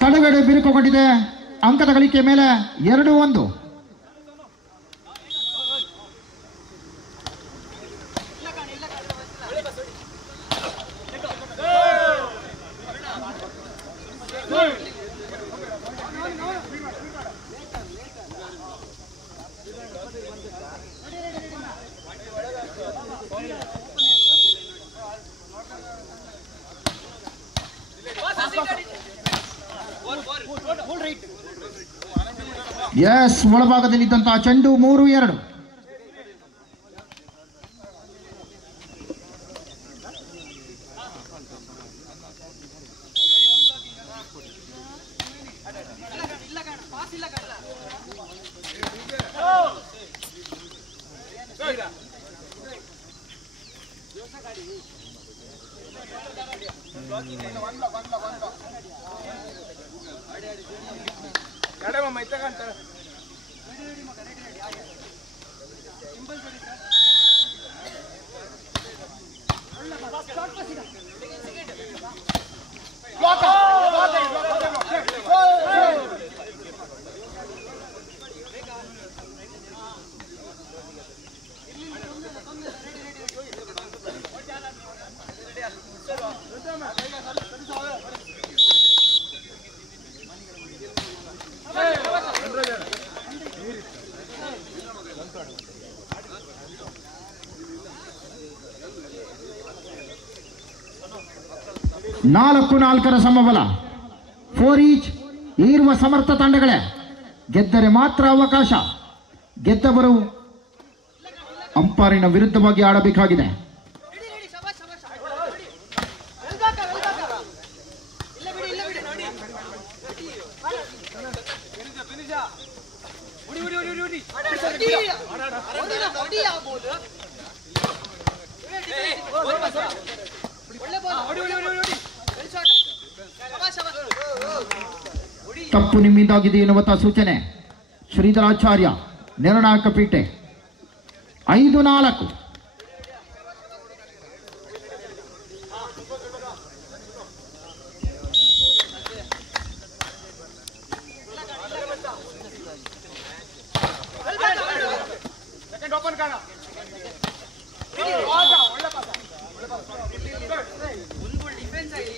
ತಡೆಗಡೆ ಬಿರುಕುಗೊಂಡಿದೆ. ಅಂಕದ ಗಳಿಕೆ ಮೇಲೆ 2-1. ಎಸ್, ಒಳಭಾಗದಲ್ಲಿದ್ದಂತಹ ಚೆಂಡು 3-2. ನಾಲ್ಕು 4 ಸಮಬಲ. 4 ಈಚ್ ಇರುವ ಸಮರ್ಥ ತಂಡಗಳೇ. ಗೆದ್ದರೆ ಮಾತ್ರ ಅವಕಾಶ. ಗೆದ್ದವರು ಅಂಪೈರಿನ ವಿರುದ್ಧವಾಗಿ ಆಡಬೇಕಾಗಿದೆ. ತಪ್ಪು ನಿಮ್ಮಿಂದಾಗಿದೆ ಎನ್ನುವಂಥ ಸೂಚನೆ. ಶ್ರೀಧರಾಚಾರ್ಯ ನಿರ್ಣಾಯಕ ಪೀಠೆ. 5-4.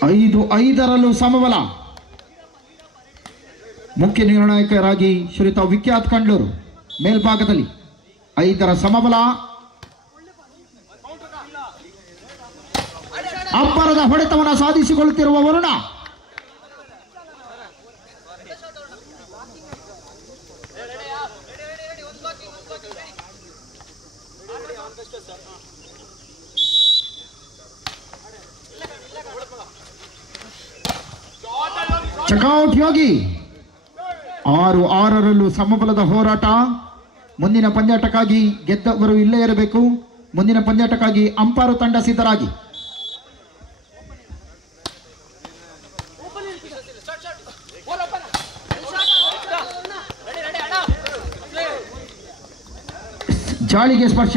5-5 ಸಮಬಲ. ಮುಖ್ಯ ನಿರ್ಣಾಯಕರಾಗಿ ಶ್ರೀಯುತ ವಿಖ್ಯಾತ್ ಕಂಡ್ಲೂರು ಮೇಲ್ಭಾಗದಲ್ಲಿ 5 ಸಮಬಲ. ಅಬ್ಬರದ ಹೊಡೆತವನ್ನು ಸಾಧಿಸಿಕೊಳ್ಳುತ್ತಿರುವ ವರುಣ. ಚಕೌಟ್ ಯೋಗಿ. 6-6 ಸಮಬಲದ ಹೋರಾಟ. ಮುಂದಿನ ಪಂದ್ಯಾಟಕ್ಕಾಗಿ ಗೆದ್ದವರು ಇಲ್ಲೇ ಇರಬೇಕು. ಮುಂದಿನ ಪಂದ್ಯಾಟಕ್ಕಾಗಿ ಅಂಪಾರು ತಂಡ ಸಿದ್ಧರಾಗಿ. ಜಾಳಿಗೆ ಸ್ಪರ್ಶ.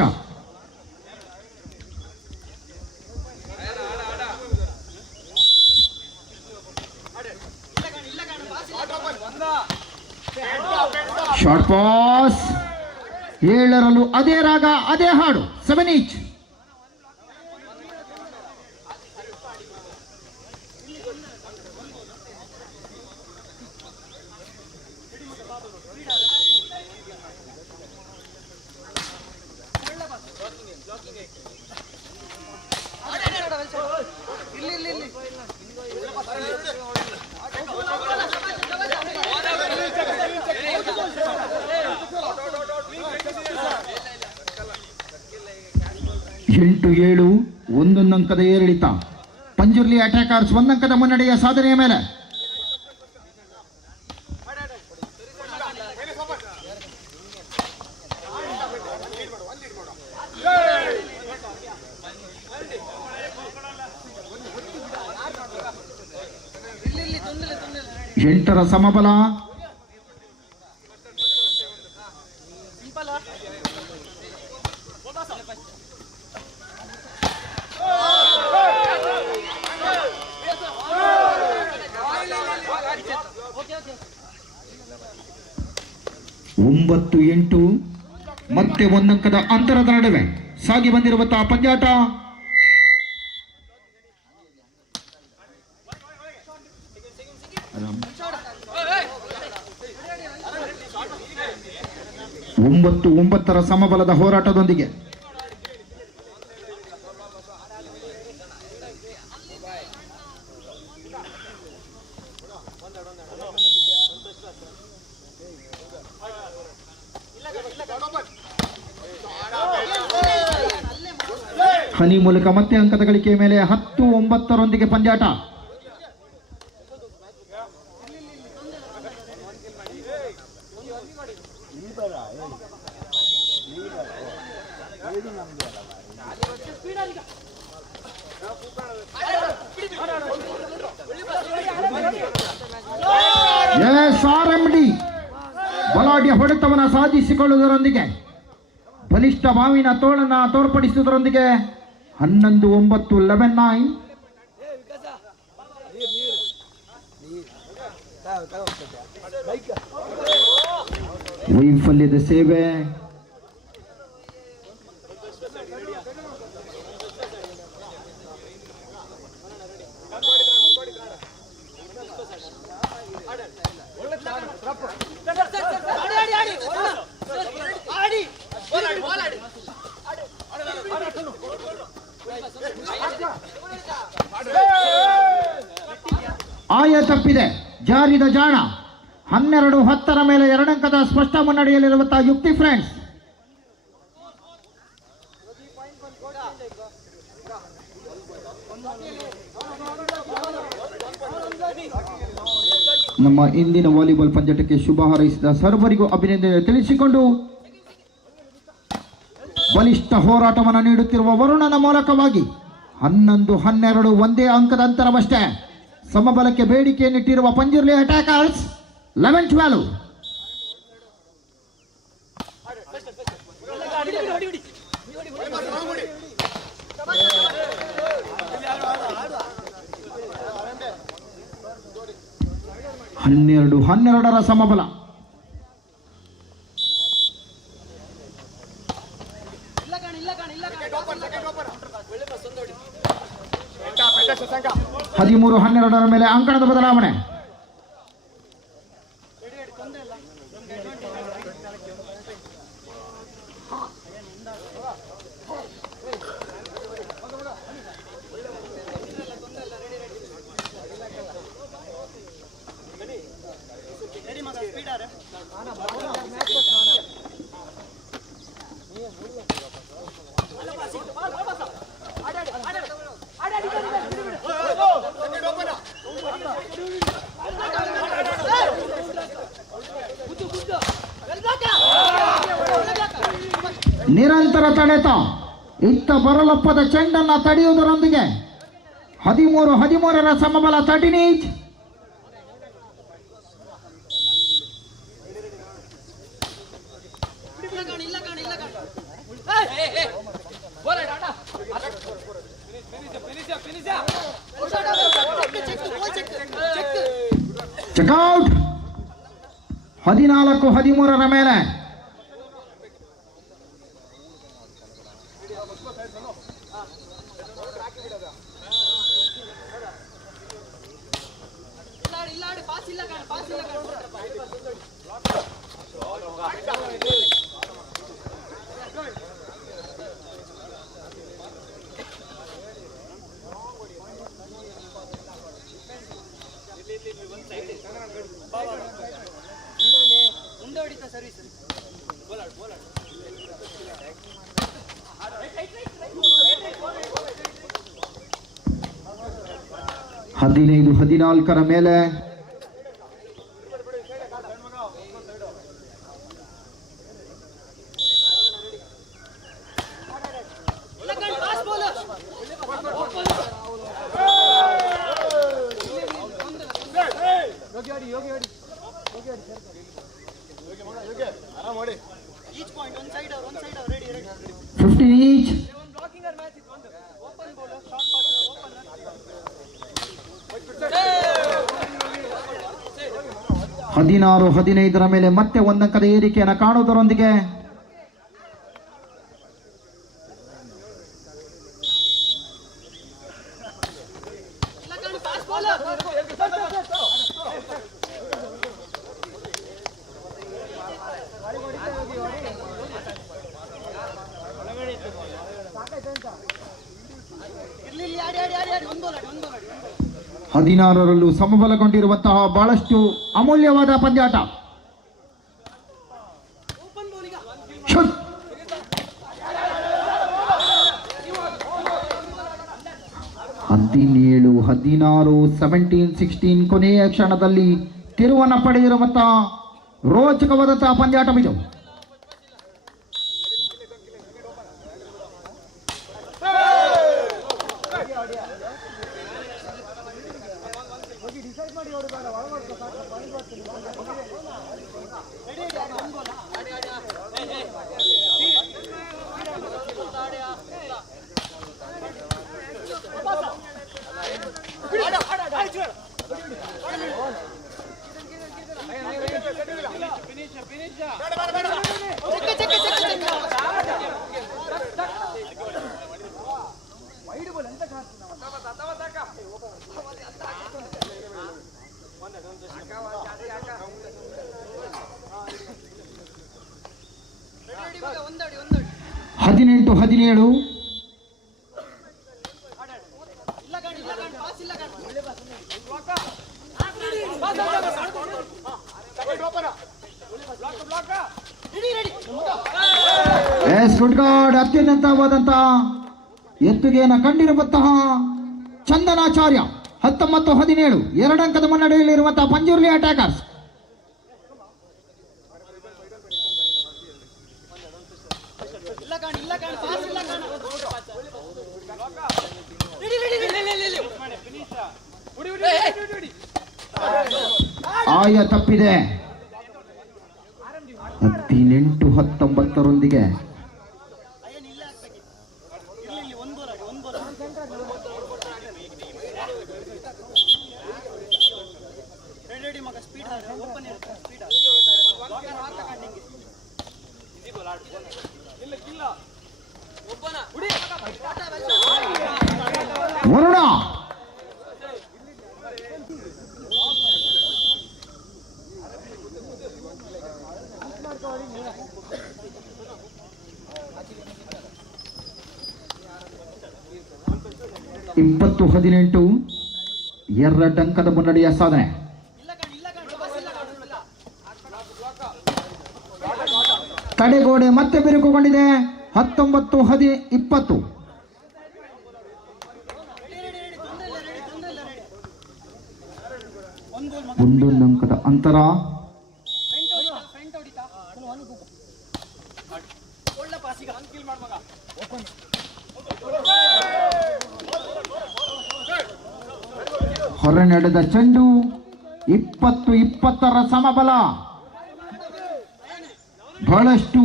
Short pass. 7 ಅದೇ ರಾಗ ಅದೇ ಹಾಡು. 7 ಈಚ್. ಎಂಟು 7 1 ಅಂಕದ ಏರಿಳಿತ. ಪಂಜುರ್ಲಿ ಅಟ್ಯಾಕರ್ಸ್ 1 ಅಂಕದ ಮುನ್ನಡೆಯ ಸಾಧನೆಯ ಮೇಲೆ. ಎಂಟರ ಸಮಬಲ. ಒಂಬತ್ತು 8 ಮತ್ತೆ 1 ಅಂಕದ ಅಂತರದ ನಡುವೆ ಸಾಗಿ ಬಂದಿರುವಂತಹ ಪಂದ್ಯಾಟ. ಒಂಬತ್ತು 9 ಸಮಬಲದ ಹೋರಾಟದೊಂದಿಗೆ ಹನಿ ಮೂಲಕ ಮತ್ತೆ ಅಂಕದ ಗಳಿಕೆಯ ಮೇಲೆ 10-9 ಪಂದ್ಯಾಟ. SRMD ಬಲಾಢ್ಯ ಹೊಡೆತವನ್ನು ಸಾಧಿಸಿಕೊಳ್ಳುವುದರೊಂದಿಗೆ ಬಲಿಷ್ಠ ಬಾವಿನ ತೋಳನ್ನ ತೋರ್ಪಡಿಸುವುದರೊಂದಿಗೆ 11-9 11-9. ವೈಫಲ್ಯದ ಸೇವೆ. ಆಯ ತಪ್ಪಿದೆ. ಜಾರಿದ ಜಾಣ. 12-10 ಮೇಲೆ 2 ಅಂಕದ ಸ್ಪಷ್ಟ ಮುನ್ನಡೆಯಲ್ಲಿರುವಂತಹ ಯುಕ್ತಿ ಫ್ರೆಂಡ್ಸ್. ನಮ್ಮ ಇಂದಿನ ವಾಲಿಬಾಲ್ ಪಂದ್ಯಾಟಕ್ಕೆ ಶುಭ ಹಾರೈಸಿದ ಸರ್ವರಿಗೂ ಅಭಿನಂದನೆ ತಿಳಿಸಿಕೊಂಡು ಬಲಿಷ್ಠ ಹೋರಾಟವನ್ನು ನೀಡುತ್ತಿರುವ ವರುಣನ ಮೂಲಕವಾಗಿ 11-12 ಒಂದೇ ಅಂಕದ ಅಂತರವಷ್ಟೇ. ಸಮಬಲಕ್ಕೆ ಬೇಡಿಕೆಯನ್ನಿಟ್ಟಿರುವ ಪಂಜುರ್ಲಿ ಅಟ್ಯಾಕರ್ಸ್ 11-12. ಹನ್ನೆರಡು 12 ಸಮಬಲ. 13-12 ಮೇಲೆ ಅಂಕಣದ ಬದಲಾವಣೆ. ನಿರಂತರ ತಡೆತ ಇತ್ತ ಬರಲಪ್ಪದ ಚೆಂಡನ್ನು ತಡೆಯುವುದರೊಂದಿಗೆ 13-13 ಸಮಬಲ 13 ಈಚ್. ಚೆಕ್ಔಟ್. 14-13 ಮೇಲೆ ಹದಿನೈದು 14 ಮೇಲೆ Each point, one side, ready. 15 each. Blocking our match, open bowler, short passer, open. 16-15 ಮೇಲೆ ಮತ್ತೆ ಒಂದಂಕದ ಏರಿಕೆಯನ್ನು ಕಾಣುವುದರೊಂದಿಗೆ ಹದಿನಾರರಲ್ಲೂ ಸಮಬಲಗೊಂಡಿರುವಂತಹ ಬಹಳಷ್ಟು ಅಮೂಲ್ಯವಾದ ಪಂದ್ಯಾಟ. 17-16 17-16 ಕೊನೆಯ ಕ್ಷಣದಲ್ಲಿ ತಿರುವನ್ನು ಪಡೆದಿರುವಂತಹ ರೋಚಕವಾದಂತಹ ಪಂದ್ಯಾಟವಿದು. ಹದಿನೆಂಟು 17 ಗುಡ್ಗಾಡ್ ಅತ್ಯುನ್ನತವಾದಂತಹ ಎತ್ತುಗೆಯನ್ನು ಕಂಡಿರುವಂತಹ ಚಂದನಾಚಾರ್ಯ 19-17 2 ಅಂಕದ ಮುನ್ನಡೆಯಲ್ಲಿರುವಂತಹ ಪಂಜುರ್ಲಿ ಅಟ್ಯಾಕರ್ಸ್. ಆಯ ತಪ್ಪಿದೆ. 18-19 ಇಲ್ಲ ವರುಣ ಇಪ್ಪತ್ತು 18 2 ಮುನ್ನಡೆಯ ಸಾಧನೆ. ತಡೆಗೋಡೆ ಮತ್ತೆ ಬಿರುಕುಗೊಂಡಿದೆ. 19-20 ಒಂದೊಂದು ಅಂಕದ ಅಂತರ. ಹೊರ ನಡೆದ ಚೆಂಡು. 20-20 ಸಮಬಲ. ಬಹಳಷ್ಟು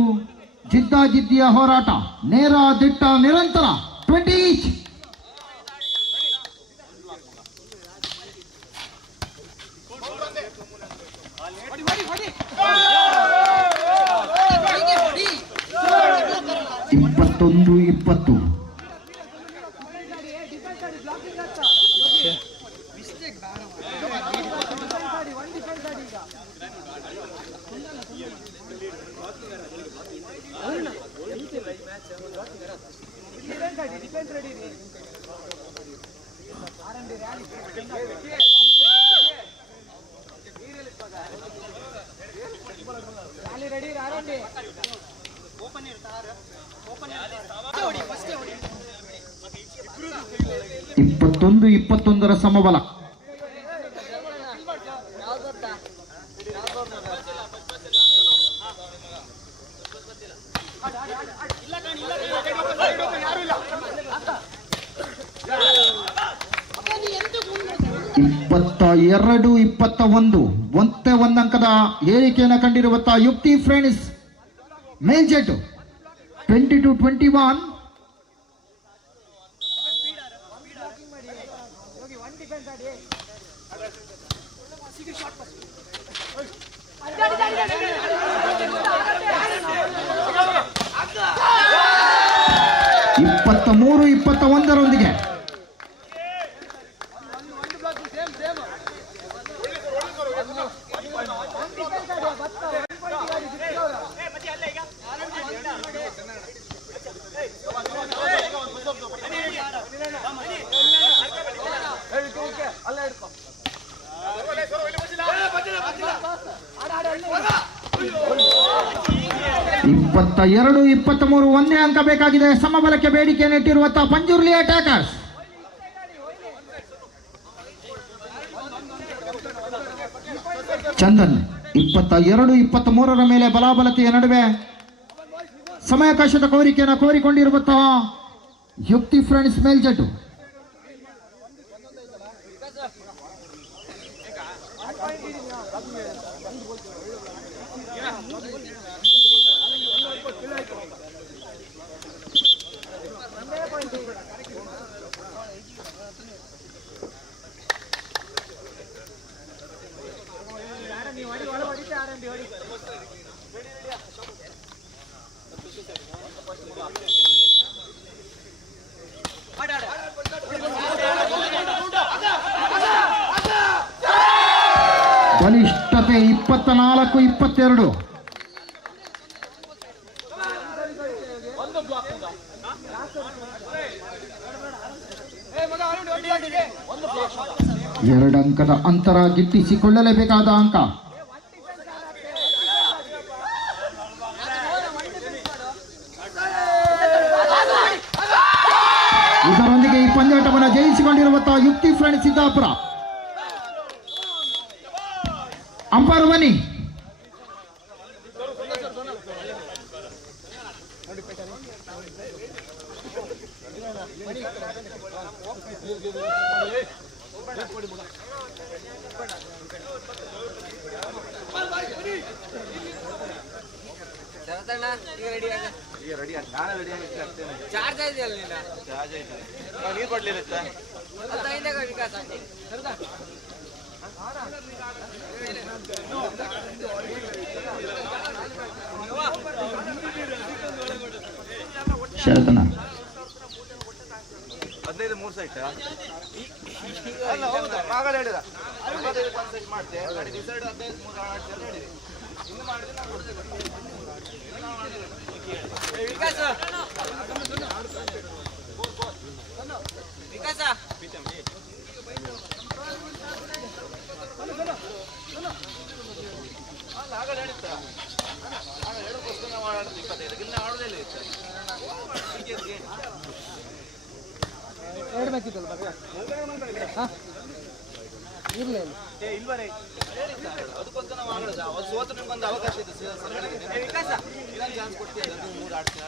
ಜಿದ್ದಾಜಿದ್ದಿಯ ಹೋರಾಟ. ನೇರ ದಿಟ್ಟ ನಿರಂತರ. 20 ಈಚ್. ಇಪ್ಪತ್ತೊಂದು 20. ಇಪ್ಪತ್ತೊಂದು 21 ಸಮಬಲ. ಇಪ್ಪತ್ತ 21 ಒಂದೇ ಒಂದಂಕದ ಏರಿಕೆಯನ್ನು ಕಂಡಿರುವಂತಹ ಯುಕ್ತಿ ಫ್ರೆಂಡ್ಸ್ ಮೇಲ್ಜೆಟ್ಟು. 20-21. ಇಪ್ಪತ್ತ 21 22-23 ಒಂದೇ ಅಂಕ ಬೇಕಾಗಿದೆ. ಸಮಬಲಕ್ಕೆ ಬೇಡಿಕೆ ನೆಟ್ಟಿರುವಂತಹ ಪಂಜುರ್ಲಿ ಅಟ್ಯಾಕರ್ಸ್. ಚಂದನ್ 22-23 ಮೇಲೆ ಬಲಾಬಲತೆಯ ನಡುವೆ ಸಮಯಾವಕಾಶದ ಕೋರಿಕೆಯನ್ನು ಕೋರಿಕೊಂಡಿರುವಂತಹ ಯುಕ್ತಿ ಫ್ರೆಂಡ್ಸ್ ಮೇಲ್ಜೆಟ್ಟು. ಬಲಿಷ್ಠತೆ 24-22. ಎರಡು ಅಂಕದ ಅಂತರ ಗಿಟ್ಟಿಸಿಕೊಳ್ಳಲೇಬೇಕಾದ ಅಂಕ. ಇದರೊಂದಿಗೆ ಈ ಪಂದ್ಯಾಟವನ್ನು ಜಯಿಸಿಕೊಂಡಿರುವಂತಹ ಯುಕ್ತಿ ಫ್ರೆಂಡ್ಸ್ ಸಿದ್ದಾಪುರ. ಅಂಪೈರ್ ಬನ್ನಿ. ಚಾರ್ಜ್ ಇದೆಯಲ್ಲ ನೀರು ಕೊಡ್ಲಿಲ್ಲ ಶರತನ 15 3 ಸೈಟ್ ಅಲ್ಲ ಹೌದಾ ಮಗಳು ಹೇಳಿದ 25 ಒಂದು ಸೈಟ್ ಮಾಡ್ತೆ ಗಾಡಿ ಡಿಸೈಡ್ 15 3 ಆಡ್ತೆ ಅಂತ ಹೇಳಿದೆ ಇನ್ನು ಮಾಡಿದ್ರೆ ನಾನು ಕೊಡ್ತೇನೆ ವಿಕಾಸ ವಿಕಾಸ ಅಲ್ಲ ಆಗಲ್ಲ ಹೇಳಿತ್ತ ಆಗ ಹೇಳೋಕ್ಕೋಸ್ಕರ ನಾವು ಆಡೋದು 25 ಇಲ್ಲ ಆಡೋದಿಲ್ಲ ಇತ್ತು ಎರಡು ಮ್ಯಾಚ್ ಇತ್ತಲ್ಲ ಇರಲಿಲ್ಲ ಇಲ್ವರೇ ಅದಕ್ಕೋಸ್ಕರ ನಾವು ಆಡೋದು ಅವ್ರು ಸೋತು ನಿಮ್ಗೊಂದು ಅವಕಾಶ ಇದೆ ವಿಕಾಸ ಇನ್ನೊಂದು ಚಾನ್ಸ್ ಕೊಡ್ತೀವಿ ಅದು 3 ಆಡ್ತೀವಿ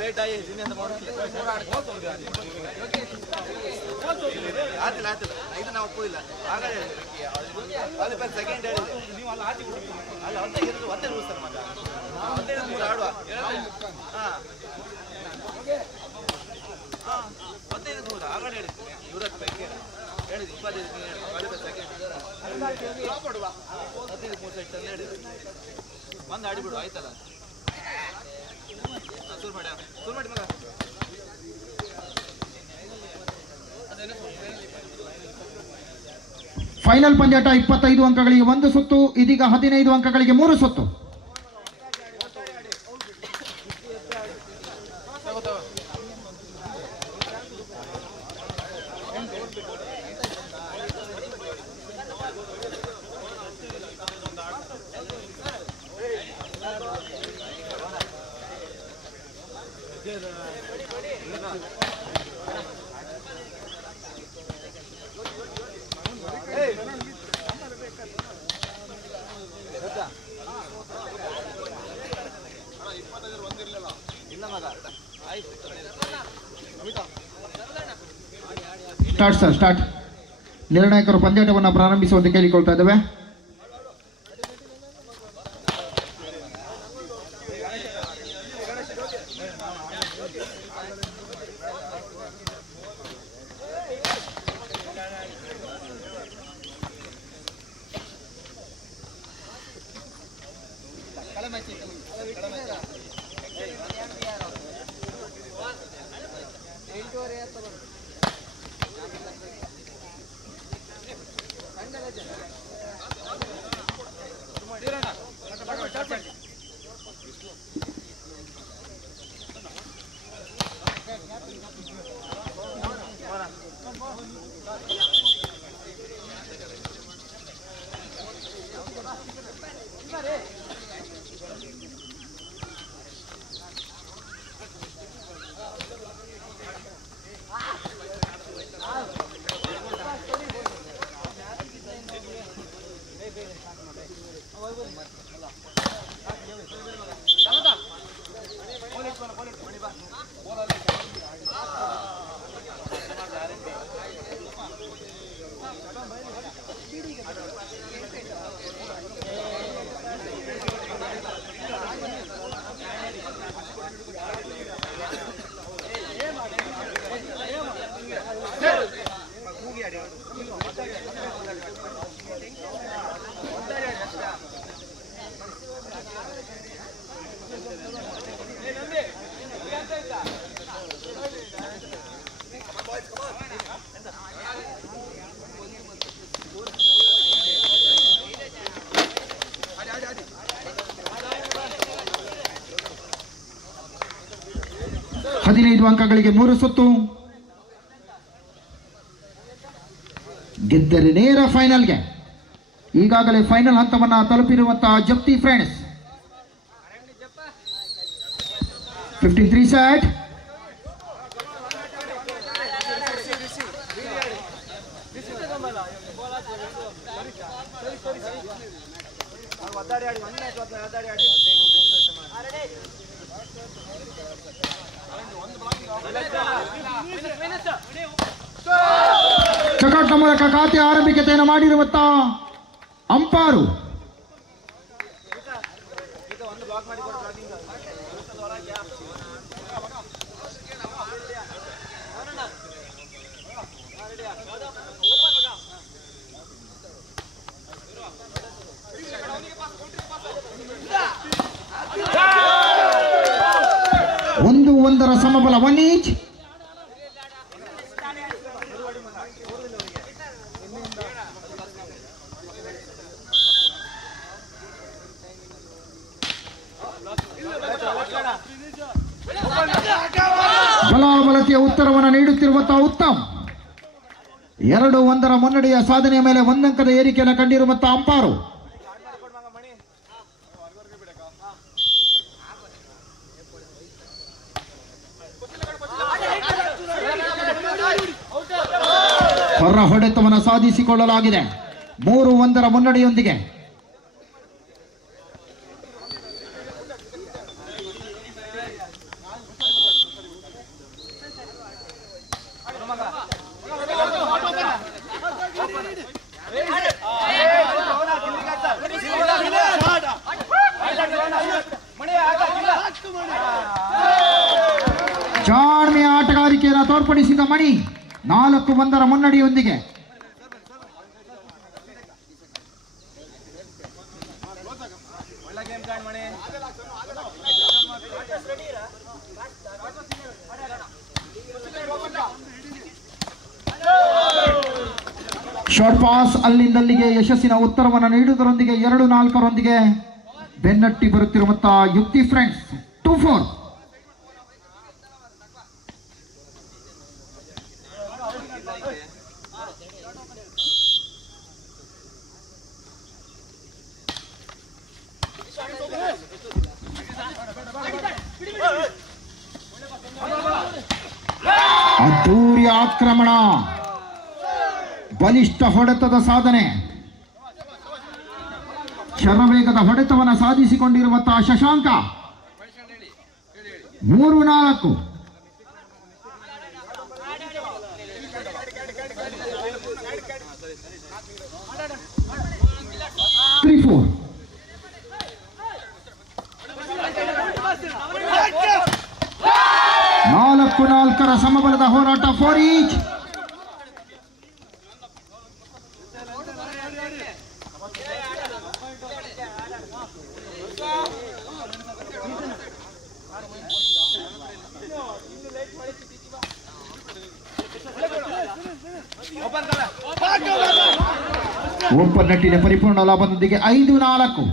ಲೇಟ್ ಆಗಿ ಅಂತ ಆತಿಲ್ಲ ಆತಿಲ್ಲ ಇದು ನಾವು ಒಪ್ಪುದಿಲ್ಲ ಹಾಗಾದ್ರೆ ಅದು ಸೆಕೆಂಡ್ ಹೇಳಿದೆ ನೀವು ಅಲ್ಲಿ ಆಚೆ ಅಲ್ಲ ಒಂದೇ ಇರೋದು ಒಂದೇ ರೂಲ್ಸ್ ಸರ್ ಮಗ ಒಂದೇ 3 ಆಡುವ ಹಾಂ ಒಂದೇ 3 ಆಗಾಡ ಹೇಳಿದ್ದೀನಿ ಇವ್ರದ್ದು ಬಗ್ಗೆ ಹೇಳಿದ್ದು 25 ಸೆಕೆಂಡ್ 15 3 ಸೆಟ್ ಅಂತ ಹೇಳಿದ್ರು ಒಂದು ಆಡಿಬಿಡು ಆಯ್ತಲ್ಲ ಶುರು ಮಾಡಿ ಮಗ ಫೈನಲ್ ಪಂದ್ಯಾಟ 25 ಅಂಕಗಳಿಗೆ 1 ಸುತ್ತು. ಇದೀಗ 15 ಅಂಕಗಳಿಗೆ 3 ಸುತ್ತು. Start sir start. ನಿರ್ಣಾಯಕರು ಪಂದ್ಯಾಟವನ್ನು ಪ್ರಾರಂಭಿಸುವಂತೆ ಕೇಳಿಕೊಳ್ತಾ ಇದ್ದೇವೆ. ಹದಿನೈದು ಅಂಕಗಳಿಗೆ 3 ಸುತ್ತು. ಗೆದ್ದರೆ ನೇರ ಫೈನಲ್ಗೆ. ಈಗಾಗಲೇ ಫೈನಲ್ ಹಂತವನ್ನು ತಲುಪಿರುವಂತಹ ಜಪ್ತಿ ಫ್ರೆಂಡ್ಸ್ 53 ಸೆಟ್. ಚಕಾಟ್ನ ಮೂಲಕ ಖಾತೆ ಆರಂಭಿಕತೆಯನ್ನು ಮಾಡಿರುವಂತಹ ಅಂಪಾರು ಬ್ಲಾಕ್ ಮಾಡಿ ಕೊಡು ಬ್ಲಾಕಿಂಗ್ ಒಂದು ಒಂದರ ಸಮಬಲ 1 ಈಚ್. ಬಲಾಬಲತೆಯ ಉತ್ತರವನ್ನು ನೀಡುತ್ತಿರುವಂತಹ ಉತ್ತಮ್ 2-1 ಮುನ್ನಡೆಯ ಸಾಧನೆಯ ಮೇಲೆ 1 ಅಂಕದ ಏರಿಕೆಯನ್ನು ಕಂಡಿರುವಂತಹ ಅಂಪಾರು. ಹೊರ ಹೊಡೆತವನ್ನು ಸಾಧಿಸಿಕೊಳ್ಳಲಾಗಿದೆ 3-1 ಮುನ್ನಡೆಯೊಂದಿಗೆ. ಜಾಣ್ಮೆಯ ಆಟಗಾರಿಕೆಯನ್ನು ತೋರ್ಪಡಿಸಿದ ಮಣಿ 4-1 ಮುನ್ನಡೆಯೊಂದಿಗೆ. ಶಾರ್ಟ್ ಪಾಸ್ ಅಲ್ಲಿಂದಲ್ಲಿಗೆ ಯಶಸ್ಸಿನ ಉತ್ತರವನ್ನು ನೀಡುವುದರೊಂದಿಗೆ 2-4 ಬೆನ್ನಟ್ಟಿ ಬರುತ್ತಿರುವಂತಹ ಯುಕ್ತಿ ಫ್ರೆಂಡ್ಸ್ 2-4. ಅದ್ದೂರಿ ಆಕ್ರಮಣ, ಬಲಿಷ್ಠ ಹೊಡೆತದ ಸಾಧನೆ, ಶರವೇಗದ ಹೊಡೆತವನ್ನು ಸಾಧಿಸಿಕೊಂಡಿರುವಂತಹ ಶಶಾಂಕ 3-4. ನಾಲ್ಕರ ಸಮಬಲದ ಹೋರಾಟ 4 ಈಚ್. ಓಪನ್ ನೆಟ್ಟಿನ ಪರಿಪೂರ್ಣ ಲಾಭದೊಂದಿಗೆ 5-4.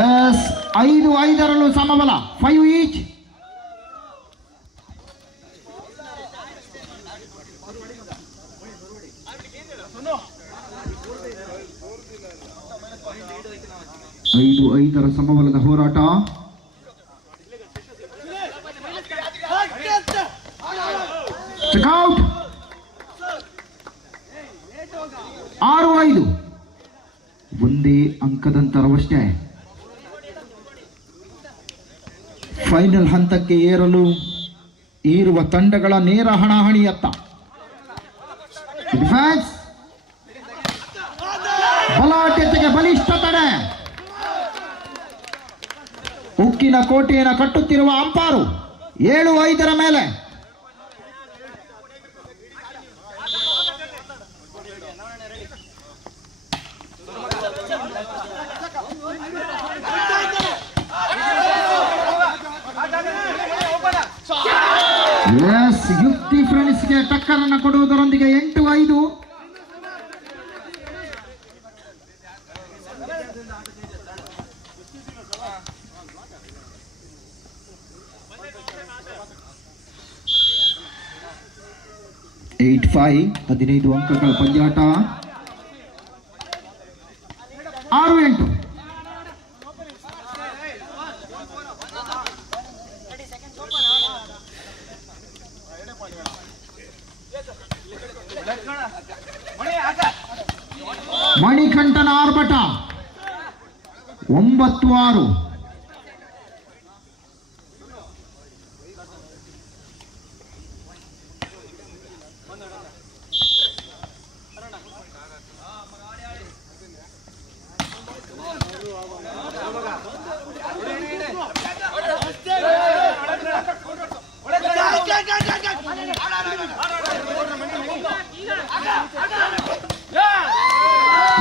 ಎಸ್ 5-5 ಸಮಬಲ 5 ಈಚ್. ಐದರ ಸಮಬಲದ ಹೋರಾಟ. ಚೆಕ್ಔಟ್ 6-5. ಒಂದೇ ಅಂಕದಂತರವಷ್ಟೇ. ಫೈನಲ್ ಹಂತಕ್ಕೆ ಏರಲು ಏರುವ ತಂಡಗಳ ನೇರ ಹಣಾಹಣಿಯತ್ತ. ಡಿಫೆನ್ಸ್ ಬಲಾಢ್ಯತೆಗೆ ಬಲಿಷ್ಠ ತಡೆ. ಉಕ್ಕಿನ ಕೋಟೆಯನ್ನು ಕಟ್ಟುತ್ತಿರುವ ಅಂಪಾರು 7-5 ಮೇಲೆ. ಎಸ್ ಯುಕ್ತಿ ಫ್ರೆಂಡ್ಸ್ಗೆ ಟಕ್ಕರ್ ಅನ್ನು ಕೊಡುವುದರೊಂದಿಗೆ 8-5. $8-5 15 ಅಂಕಗಳ ಪಂದ್ಯಾಟ. 6-8. ಮಣಿಕಂಠನ ಆರ್ಭಟ 9-6.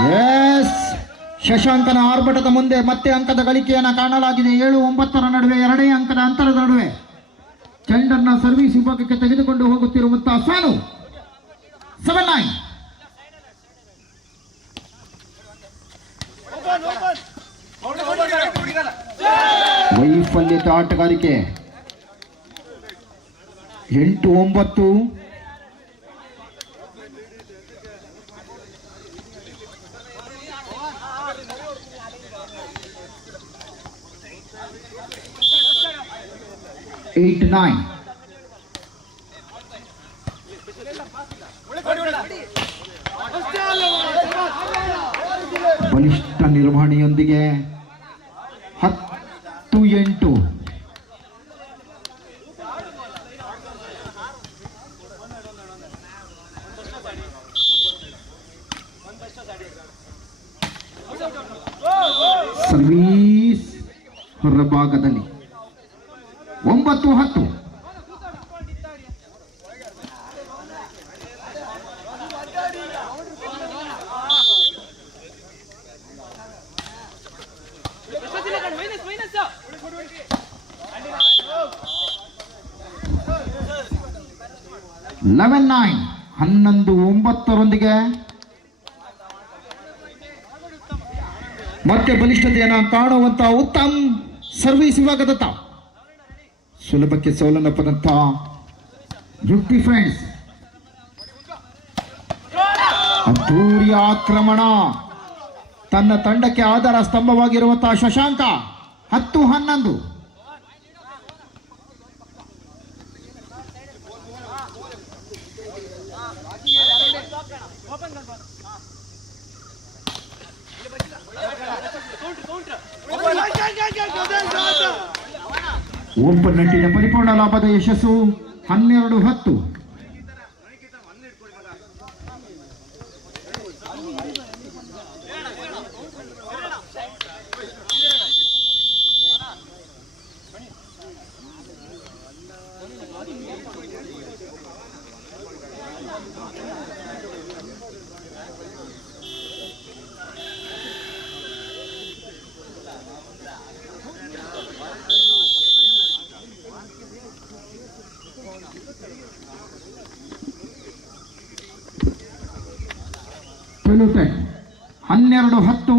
ಎಸ್, ಶಶಾಂಕನ ಆರ್ಭಟದ ಮುಂದೆ ಮತ್ತೆ ಅಂಕದ ಗಳಿಕೆಯನ್ನು ಕಾಣಲಾಗಿದೆ. 7-9 ನಡುವೆ, ಎರಡನೇ ಅಂಕದ ಅಂತರದ ನಡುವೆ ಚೆಂಡನ್ನ ಸರ್ವಿಸ್ ವಿಭಾಗಕ್ಕೆ ತೆಗೆದುಕೊಂಡು ಹೋಗುತ್ತಿರುವಂತಹ ಸಾನು. 7-9. ವೈಫಲ್ಯದ ಆಟಗಾರಿಕೆ. 8-9.8-9. ಬಲಿಷ್ಠ ನಿರ್ವಹಣೆಯೊಂದಿಗೆ 10-8. ಸರ್ವೀಸ್ ಹೊರಭಾಗದಲ್ಲಿ 9-10. ಲೆವೆನ್ 9. 11-9 ಮತ್ತೆ ಬಲಿಷ್ಠತೆಯನ್ನು ಕಾಣುವಂತಹ ಉತ್ತಮ್ ಸರ್ವಿಸ್ ವಿಭಾಗದತ್ತ ಸುಲಭಕ್ಕೆ ಸೋಲನ್ನಪ್ಪದಂತ ಯುಕ್ತಿ ಫ್ರೆಂಡ್ಸ್. ಅದ್ದೂರಿಯ ಆಕ್ರಮಣ. ತನ್ನ ತಂಡಕ್ಕೆ ಆಧಾರ ಸ್ತಂಭವಾಗಿರುವಂತಹ ಶಶಾಂಕ. 10-11. ಓಪನ್ ನೆಟ್ಟಿನ ಪರಿಪೂರ್ಣ ಲಾಭದ ಯಶಸ್ಸು. 12-10. ಬೀಳುತ್ತೆ. 12-10.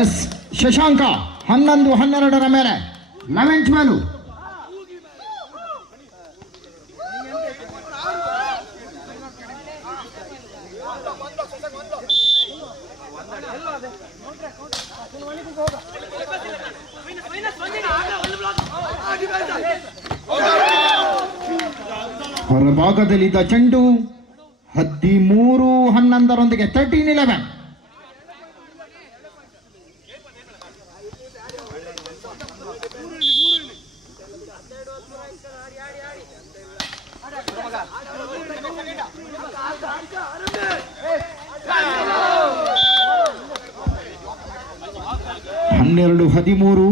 ಎಸ್, ಶಶಾಂಕ 11-12 ಮೇಲೆ 11-12. ಹೊರಭಾಗದಲ್ಲಿದ್ದ ಚೆಂಡು 13-11 13-11. ಹನ್ನೆರಡು 13.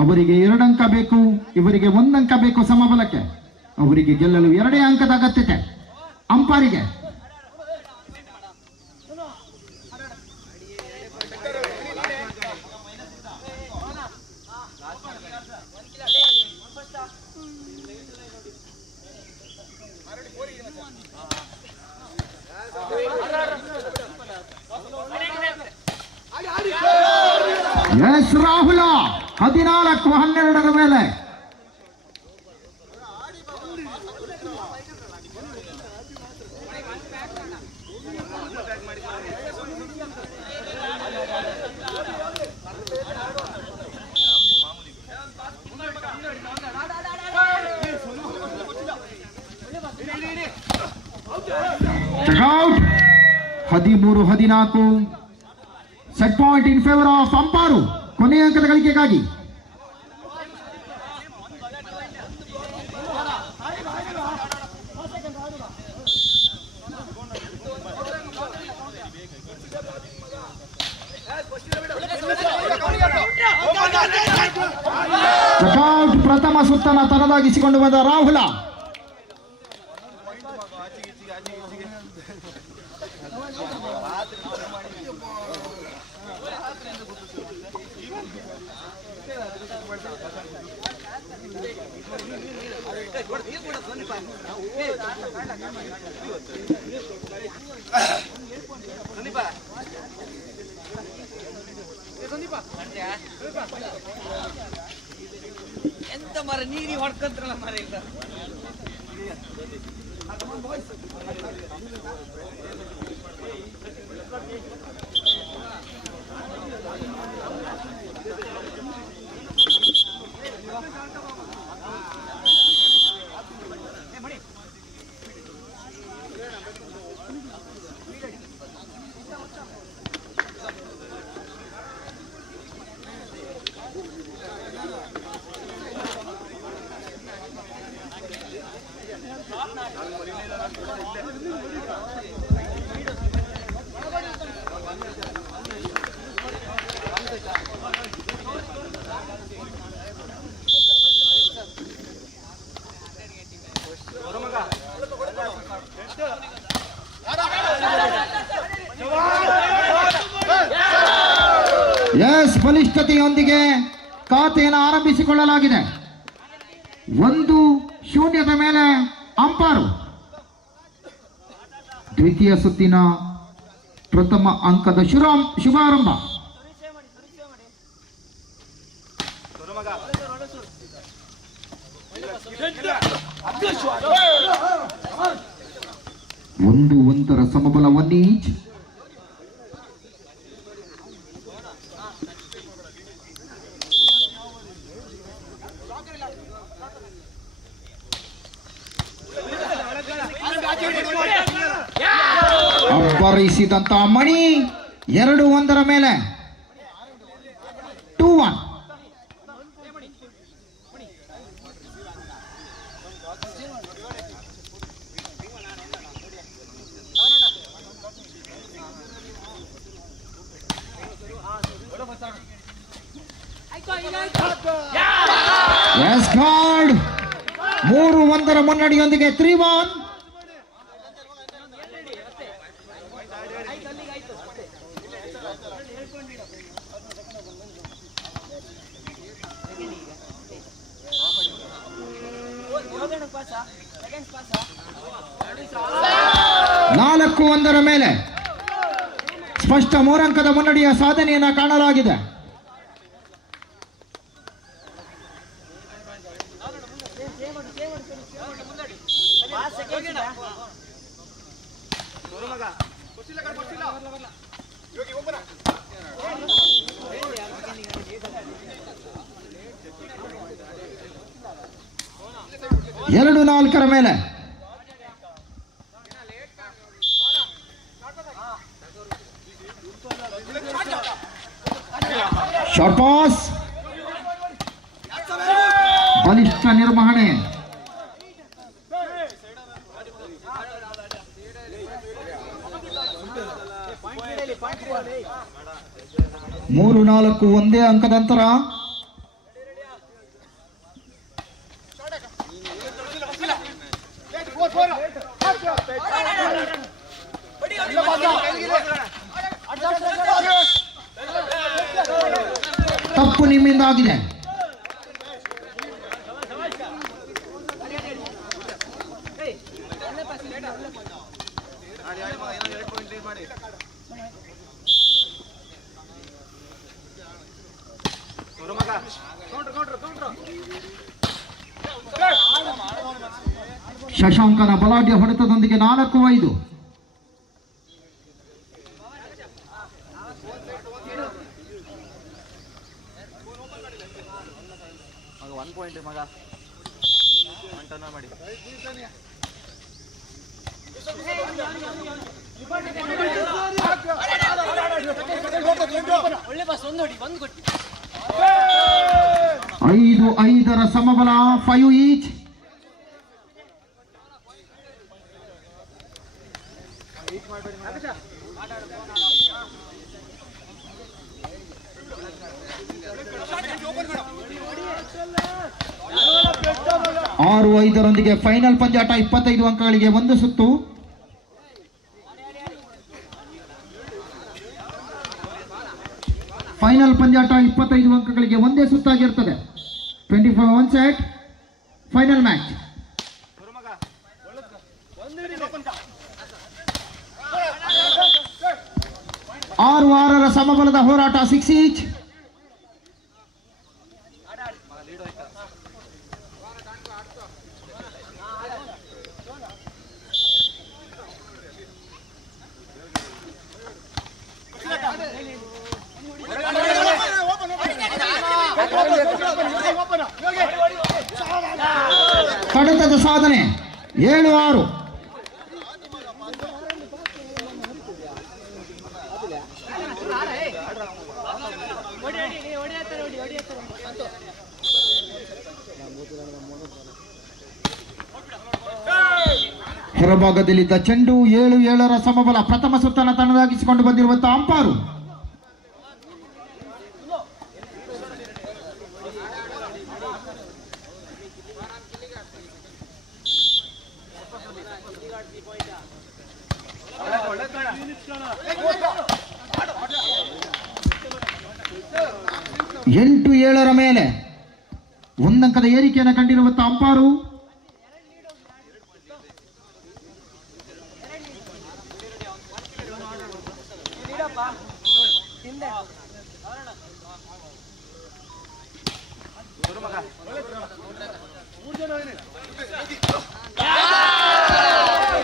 ಅವರಿಗೆ 2 ಅಂಕ ಬೇಕು, ಇವರಿಗೆ 1 ಅಂಕ ಬೇಕು ಸಮಬಲಕ್ಕೆ. ಅವರಿಗೆ ಗೆಲ್ಲಲು 2 ಅಂಕದ ಅಗತ್ಯತೆ ಅಂಪಾರಿಗೆ. ಎಸ್, ರಾಹುಲ 14-12 ಮೇಲೆ. Checkout 13-14 set point in favour of Amparu. ಕೊನೆಯ ಅಂಕದ ಗಳಿಕೆಗಾಗಿ ಚೆಕ್ಔಟ್. ಪ್ರಥಮ ಸುತ್ತನ ತನ್ನದಾಗಿಸಿಕೊಂಡು ಬಂದ ರಾಹುಲ. ಎಂತ ಮರ ನೀರಿ ಹೊಡ್ಕಂತ್ರಲ್ಲ ಮರ ಇಲ್ಲ. ಎಸ್, ಬಲಿಷ್ಠತೆಯೊಂದಿಗೆ ಖಾತೆಯನ್ನು ಆರಂಭಿಸಿಕೊಳ್ಳಲಾಗಿದೆ. 1-0 ಮೇಲೆ ಅಂಪಾರು. ದ್ವಿತೀಯ ಸುತ್ತಿನ ಪ್ರಥಮ ಅಂಕದ ಶುಭಾರಂಭ. ಒಂದರ ಸಮಬಲ 1 ಈಚ್. ಅಬ್ಬರಿಸಿದಂತಹ ಮಣಿ 2-1 ಮೇಲೆ 2-1. ಎಸ್ ಗಾರ್ಡ್ 3-1 ಮುನ್ನಡೆಯೊಂದಿಗೆ 3-1. ನಾಲ್ಕು 1 ಮೇಲೆ ಸ್ಪಷ್ಟ 3 ಅಂಕದ ಮುನ್ನಡೆಯ ಸಾಧನೆಯನ್ನು ಕಾಣಲಾಗಿದೆ. ಎರಡು 4 ಮೇಲೆ ಶಾರ್ಟ್ ಪಾಸ್. ಬಲಿಷ್ಠ ನಿರ್ವಹಣೆ. ಮೂರು 4 ಒಂದೇ ಅಂಕದ ಅಂತರ. ತಪ್ಪು ನಿಮ್ಮಿಂದ ಆಗಿದೆ. ಶಶಾಂಕನ ಬಲಾಢ್ಯ ಹೊಡೆತದೊಂದಿಗೆ 4-5. ಒನ್ ಪಾಯಿಂಟ್ ಮಗ ಮಾಡಿ ಒಳ್ಳೆ ಪಾಸ್ ಒಂದು ಹೊಡಿ ಒಂದು ಕೊಟ್ಟಿ 5-5 ಸಮಬಲ 5 ಈಚ್. ಆರು 5 ಫೈನಲ್ ಪಂದ್ಯಾಟ 25 ಅಂಕಗಳಿಗೆ ಒಂದು ಸುತ್ತು. ಫೈನಲ್ ಪಂದ್ಯಾಟ 25 ಅಂಕಗಳಿಗೆ ಒಂದೇ ಸುತ್ತಾಗಿರ್ತದೆ. 25 ಒನ್ ಸೆಟ್ ಫೈನಲ್ ಮ್ಯಾಚ್. 6-6 ಸಮಬಲದ ಹೋರಾಟ 6 ಈಚ್. ಕಡತದ ಸಾಧನೆ 7-6. ಹೊರಭಾಗದಲ್ಲಿದ್ದ ಚೆಂಡು 7-7 ಸಮಬಲ ಪ್ರಥಮ ಸುತ್ತನ ತನ್ನದಾಗಿಸಿಕೊಂಡು ಬಂದಿರುವಂತಹ ಅಂಪಾರು. ಎಂಟು 7 ಮೇಲೆ ಒಂದಂಕದ ಏರಿಕೆಯನ್ನು ಕಂಡಿರುವಂತಹ ಅಂಪಾರು.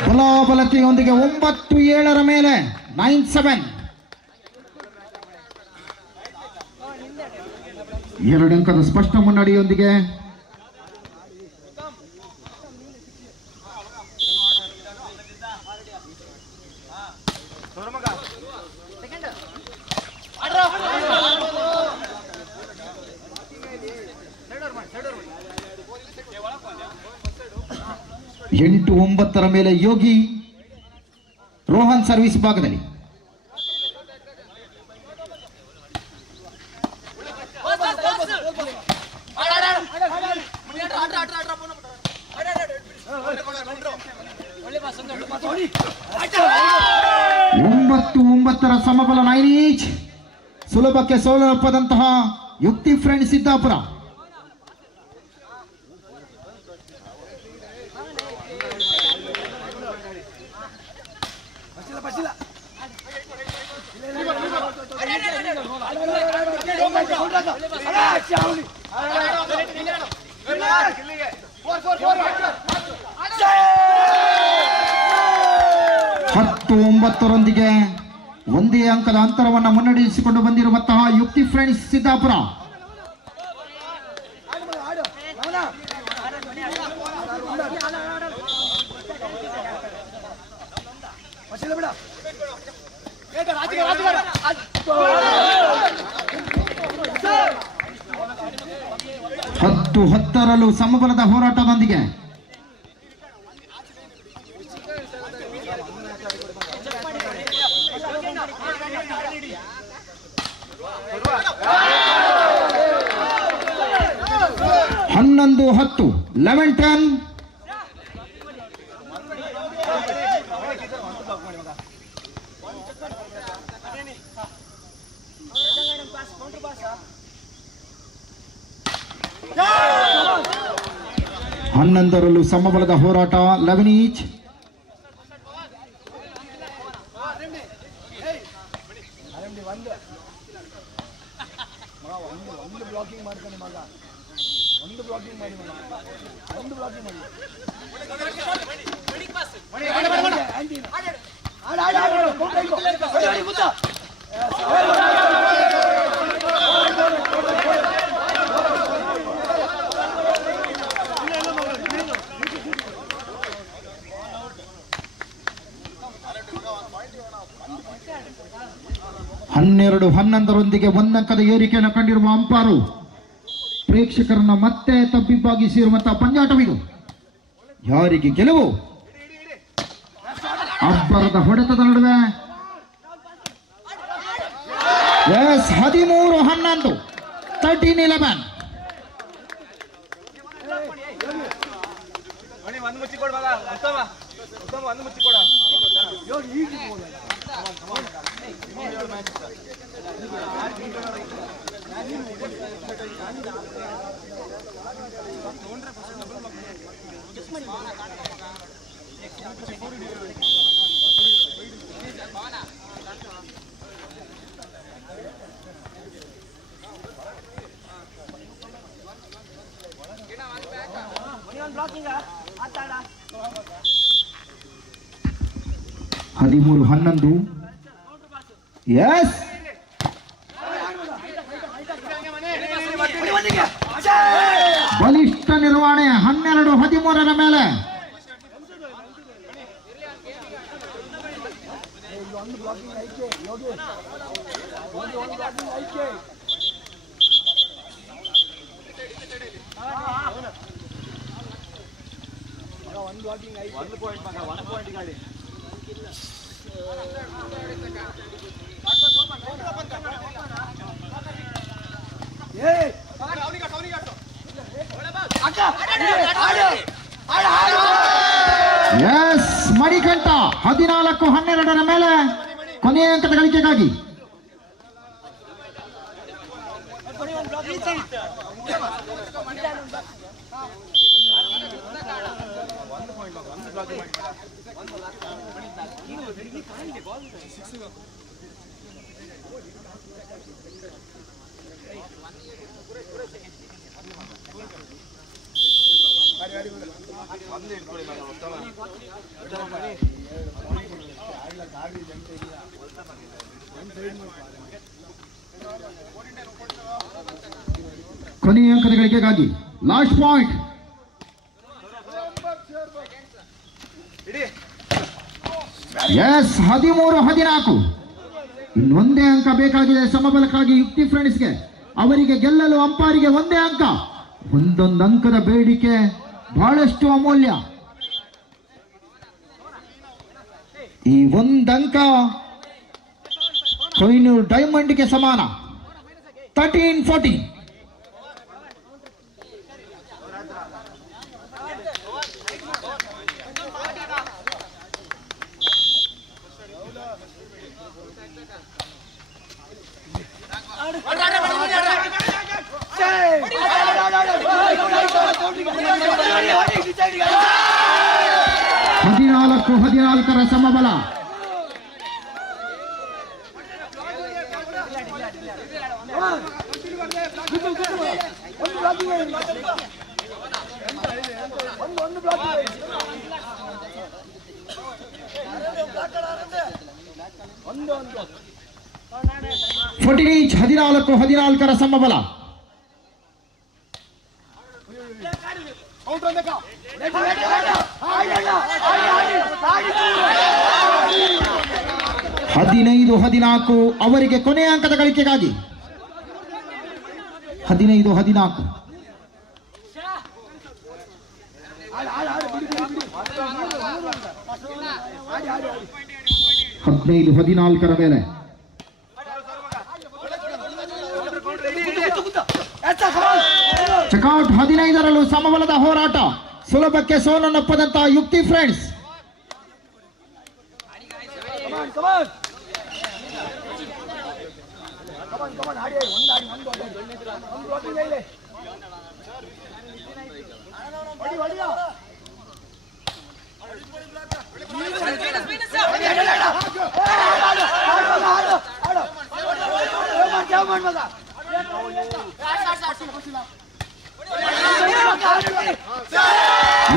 ಬಲಾಬಲತೆಯೊಂದಿಗೆ 9-7 ಮೇಲೆ 9-7. 2 ಅಂಕದ ಸ್ಪಷ್ಟ ಮುನ್ನಡೆಯೊಂದಿಗೆ ಎಂಟು 9 ಮೇಲೆ ಯೋಗಿ ರೋಹನ್ ಸರ್ವಿಸ್ ಭಾಗದಲ್ಲಿ. ಒಳ್ಳೆ ಪಾಸ್ ಒಂದು ಪಾಸ್ 9-9 ಸಮಬಲ 9 ಈಚ್. ಸುಲಭಕ್ಕೆ ಸೋಲಪ್ಪದಂತಹ ಯುಕ್ತಿ ಫ್ರೆಂಡ್ ಸಿದ್ದಾಪುರ. ಹತ್ತು 9 ಒಂದೇ ಅಂಕದ ಅಂತರವನ್ನು ಮುನ್ನಡೆಸಿಕೊಂಡು ಬಂದಿರುವಂತಹ ಯುಕ್ತಿ ಫ್ರೆಂಡ್ಸ್ ಸಿದ್ದಾಪುರ. ಹತ್ತು 10 ಸಮಬಲದ ಹೋರಾಟದೊಂದಿಗೆ ಹನ್ನೊಂದು 10 11-10. ಹನ್ನೊಂದರಲ್ಲೂ ಸಮಬಲದ ಹೋರಾಟ 11 ಈಚ್. 12-11 ಒಂದಂಕದ ಏರಿಕೆಯನ್ನು ಕಂಡಿರುವ ಅಂಪಾರು ಪ್ರೇಕ್ಷಕರನ್ನ ಮತ್ತೆ ತಬ್ಬಿಬ್ಬಾಗಿಸಿರುವಂತಹ ಪಂದ್ಯಾಟವಿದು. ಯಾರಿಗೆ ಗೆಲುವು? ಅಬ್ಬರದ ಹೊಡೆತದ ನಡುವೆ 13-11 13-11. ಒಂದು ಮುಚ್ಚಿಕೊಡ ಒಂದು ಮುಚ್ಚಿಕೊಡ. ಬ್ಲಾಕಿಂಗ್ ಆತಾಡ 13-11. ಎಸ್, ಬಲಿಷ್ಠ ನಿರ್ವಹಣೆ 12-13 ಮೇಲೆ. ಒಂದು ಪಾಯಿಂಟ್ ಮಗ, ಒಂದು ಪಾಯಿಂಟ್ ಗಾಡಿ. ಎಸ್, ಮಣಿಕಂಠ 14-12 ಮೇಲೆ ಕೊನೆಯ ಅಂಕದ ಗಳಿಕೆಗಾಗಿ. ಕೊನೆಯ ಅಂಕದ ಗಳಿಕೆಗಾಗಿ ಲಾಸ್ಟ್ ಪಾಯಿಂಟ್. ಎಸ್, 13-14. ಇನ್ನೊಂದೇ ಅಂಕ ಬೇಕಾಗಿದೆ ಸಮಬಲಕ್ಕಾಗಿ ಯುಕ್ತಿ ಫ್ರೆಂಡ್ಸ್ಗೆ. ಅವರಿಗೆ ಗೆಲ್ಲಲು ಅಂಪಾರಿಗೆ ಒಂದೇ ಅಂಕ. ಒಂದೊಂದು ಅಂಕದ ಬೇಡಿಕೆ ಬಹಳಷ್ಟು ಅಮೂಲ್ಯ. ಈ ಒಂದಂಕ ಕೊಹಿನೂರ್ ಡೈಮಂಡ್ಗೆ ಸಮಾನ. 13-14. ಹದಿನಾಲ್ಕು 14 ಸಮಬಲ. ಫೋರ್ಟೀನ್ 14 ಸಮಬಲ. ಹದಿನೈದು 14 ಅವರಿಗೆ ಕೊನೆಯ ಅಂಕದ ಗಳಿಕೆಗಾಗಿ. 15-14. ಮೇಲೆ ಚೆಕ್ಔಟ್. 15ರಲ್ಲೂ ಸಮಬಲದ ಹೋರಾಟ. ಸುಲಭಕ್ಕೆ ಸೋಲನ್ನಪ್ಪದಂತಹ ಯುಕ್ತಿ ಫ್ರೆಂಡ್ಸ್.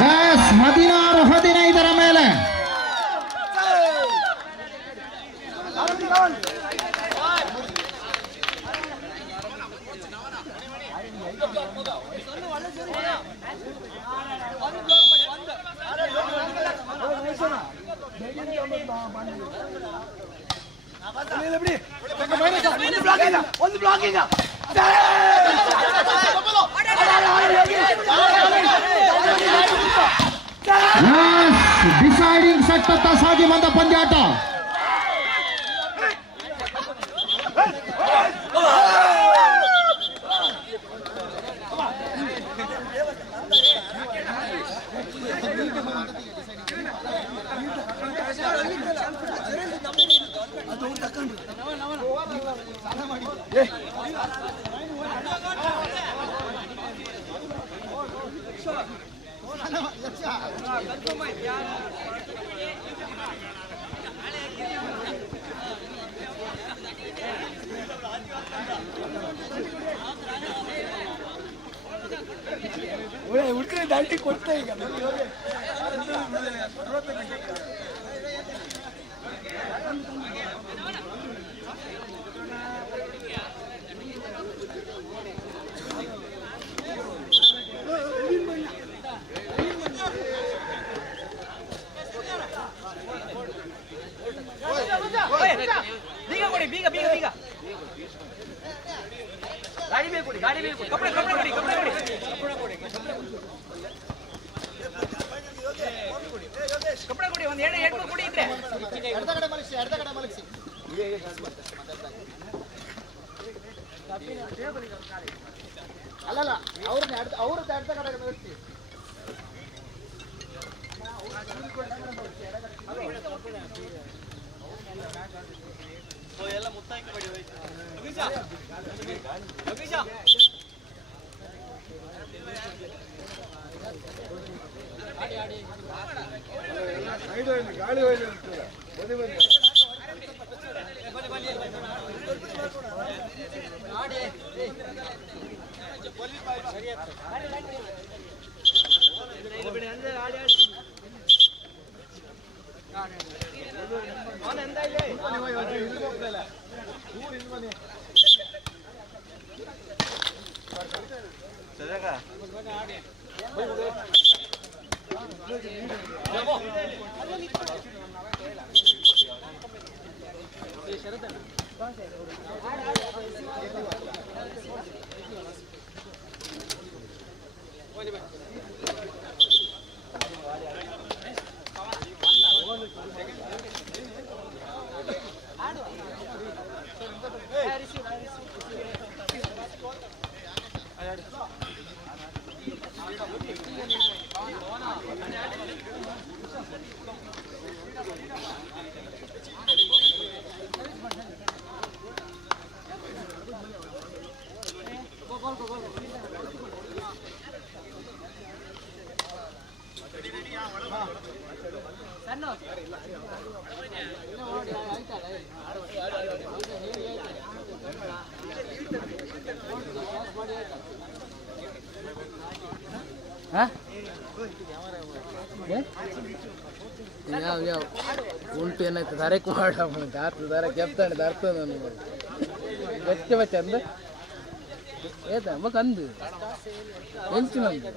ಎಸ್, 16-15 ಮೇಲೆ. ಬಿಡಿ ಒಂದು ಬ್ಲಾಕಿಂಗ್ ಡಿಸೈಡಿಂಗ್ ಸೆಟ್ ಅತ್ತ ಸಾಗಿ ಬಂದ ಪಂದ್ಯಾಟ. ಹುಡುಗರೆ ದಾಟಿ ಕೊಡ್ತಾ ಈಗ ಬೀಗ ಕೊಡಿ, ಬೀಗ ಬೀಗ ಬೀಗ. ಗಾಡಿ ಬೇಕು ಕೊಡಿ, ಗಾಡಿ ಬೇಕು ಕೊಡಿ. ಕಪ್ಪಡ ಕಪ್ಪಡ ಕೊಡಿ, ಕಪ್ಪಡ ಕೊಡಿ. ಕಪ್ಪಡ ಕೊಡಿ, ಒಂದು ಎರಡು ಕೊಡಿ ಇದ್ರೆ. ಎಡದ ಕಡೆ ಮಲಗಿಸಿ. ಅಲ್ಲಲ್ಲ, ಅವ್ರದ್ದು ಎಡದ ಕಡೆ ಮಲಗಿಸಿ. ಎಲ್ಲ ಮುತ್ತಾಕಿ ಬಡಿ ಹೋಯ್ತು. ಗಾಳಿ ಹೋಯ್ತು ಉಂಟು ಏನಾಯ್ತು ದಾರಕ್ಕೆ ಮಾಡ ದಾರ ಕೆಪ್ತಾನೆ ದಾರ್ತ ನಾನು ಗಟ್ಟಿ ಬಚ್ಚ ಅಂದ ಏತ ಅಮ್ಮ ಕಂದು ಎಂಚು ನಂದು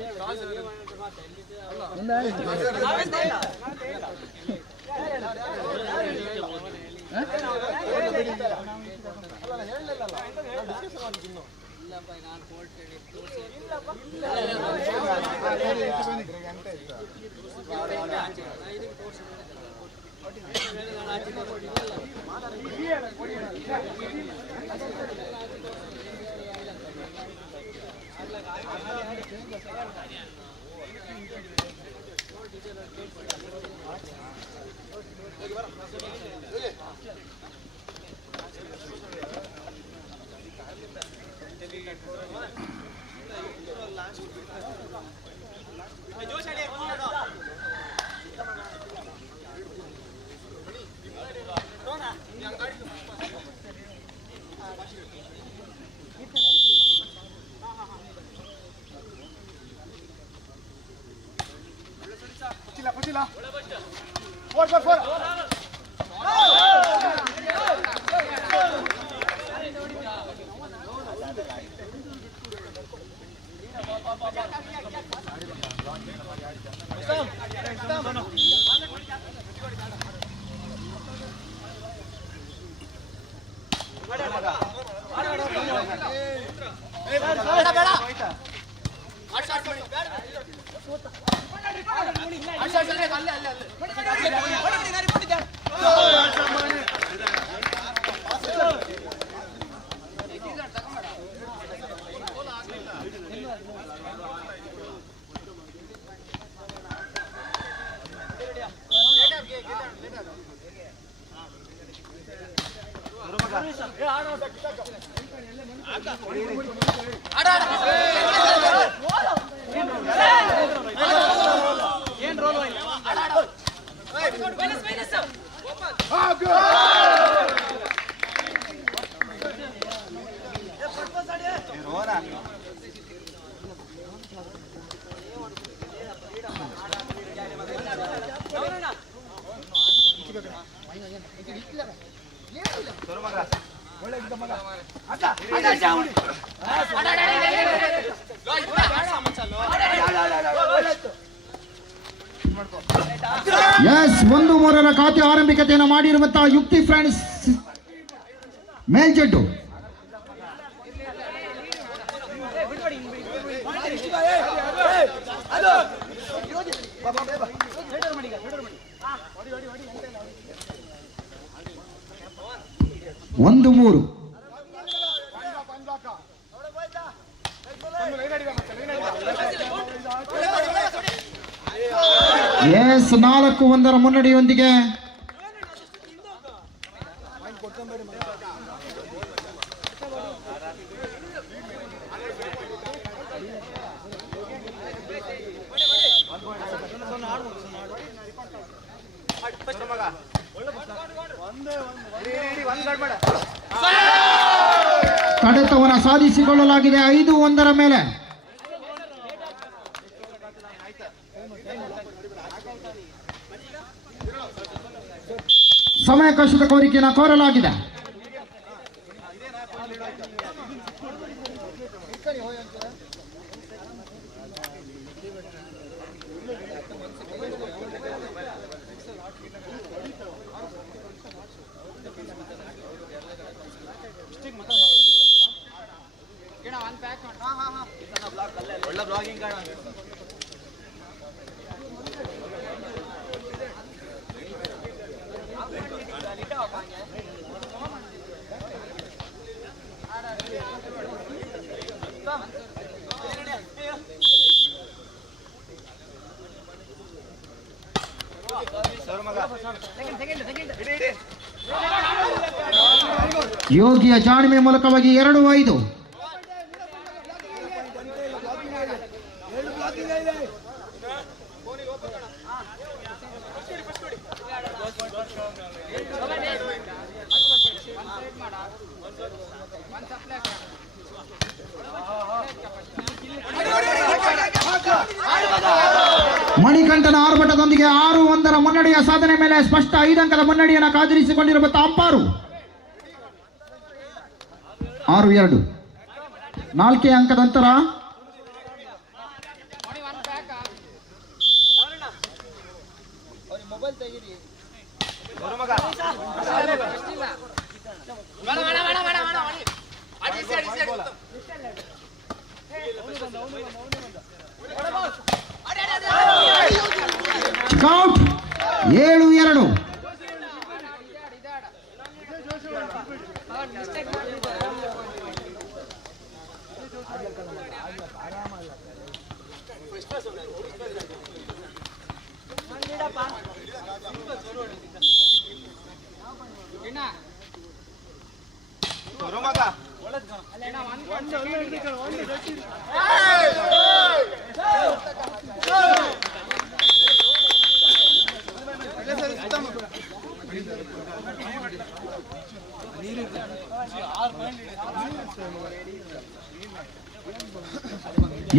ಎಸ್ 1-3 ಖಾತೆ ಆರಂಭಿಕತೆಯನ್ನು ಮಾಡಿರುವಂತಹ ಯುಕ್ತಿ ಫ್ರೆಂಡ್ಸ್ ಮೇಲ್ಜೆಡ್ಡು. ಒಂದು 3 ಎಸ್ 4-1 ಮುನ್ನಡೆಯೊಂದಿಗೆ ಕಡೆತವನ ಸಾಧಿಸಿಕೊಳ್ಳಲಾಗಿದೆ 5-1 ಮೇಲೆ. ಸಮಯಾವಕಾಶದ ಕೋರಿಕೆಯನ್ನು ಕೋರಲಾಗಿದೆ. ಒಳ್ಳೆ ಬ್ಲಾಗಿಂಗ್ ಕಾರಣ ಯೋಗಿಯ ಜಾಣ್ಮೆ ಮೂಲಕವಾಗಿ 2-5. ಮಣಿಕಂಠನ ಆರ್ಭಟದೊಂದಿಗೆ 6-1 ಮುನ್ನಡೆಯ ಸಾಧನೆ ಮೇಲೆ ಸ್ಪಷ್ಟ 5 ಅಂಕದ ಮುನ್ನಡೆಯನ್ನು ಕಾದಿರಿಸಿಕೊಂಡಿರುವಂತಹ ಅಂಪಾರು 6-2 4 ಅಂಕದ ಅಂತರ. ಸ್ಕೌಟ್ 7-2.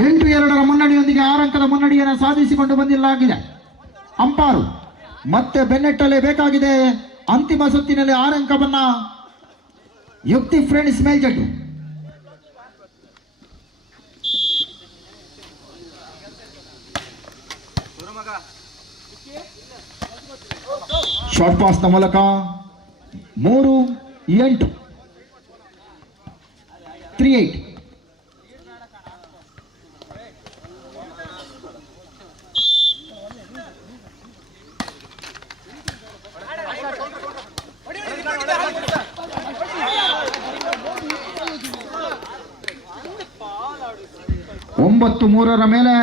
ಎಂಟು 2 ಮುನ್ನಡೆಯೊಂದಿಗೆ 6 ಅಂಕದ ಮುನ್ನಡೆಯನ್ನು ಸಾಧಿಸಿಕೊಂಡು ಬಂದಿರಲಾಗಿದೆ. ಅಂಪಾರು ಮತ್ತೆ ಬೆನ್ನಟ್ಟಲೇಬೇಕಾಗಿದೆ. ಅಂತಿಮ ಸುತ್ತಿನಲ್ಲಿ 6 ಅಂಕವನ್ನ ಯುಕ್ತಿ ಫ್ರೆಂಡ್ಸ್ ಮೇಲ್ಜಟ್ಟು. ಶಾರ್ಟ್ ಪಾಸ್ನ ಮೂಲಕ 3-8 3-8. 9-3 ಮೇಲೆ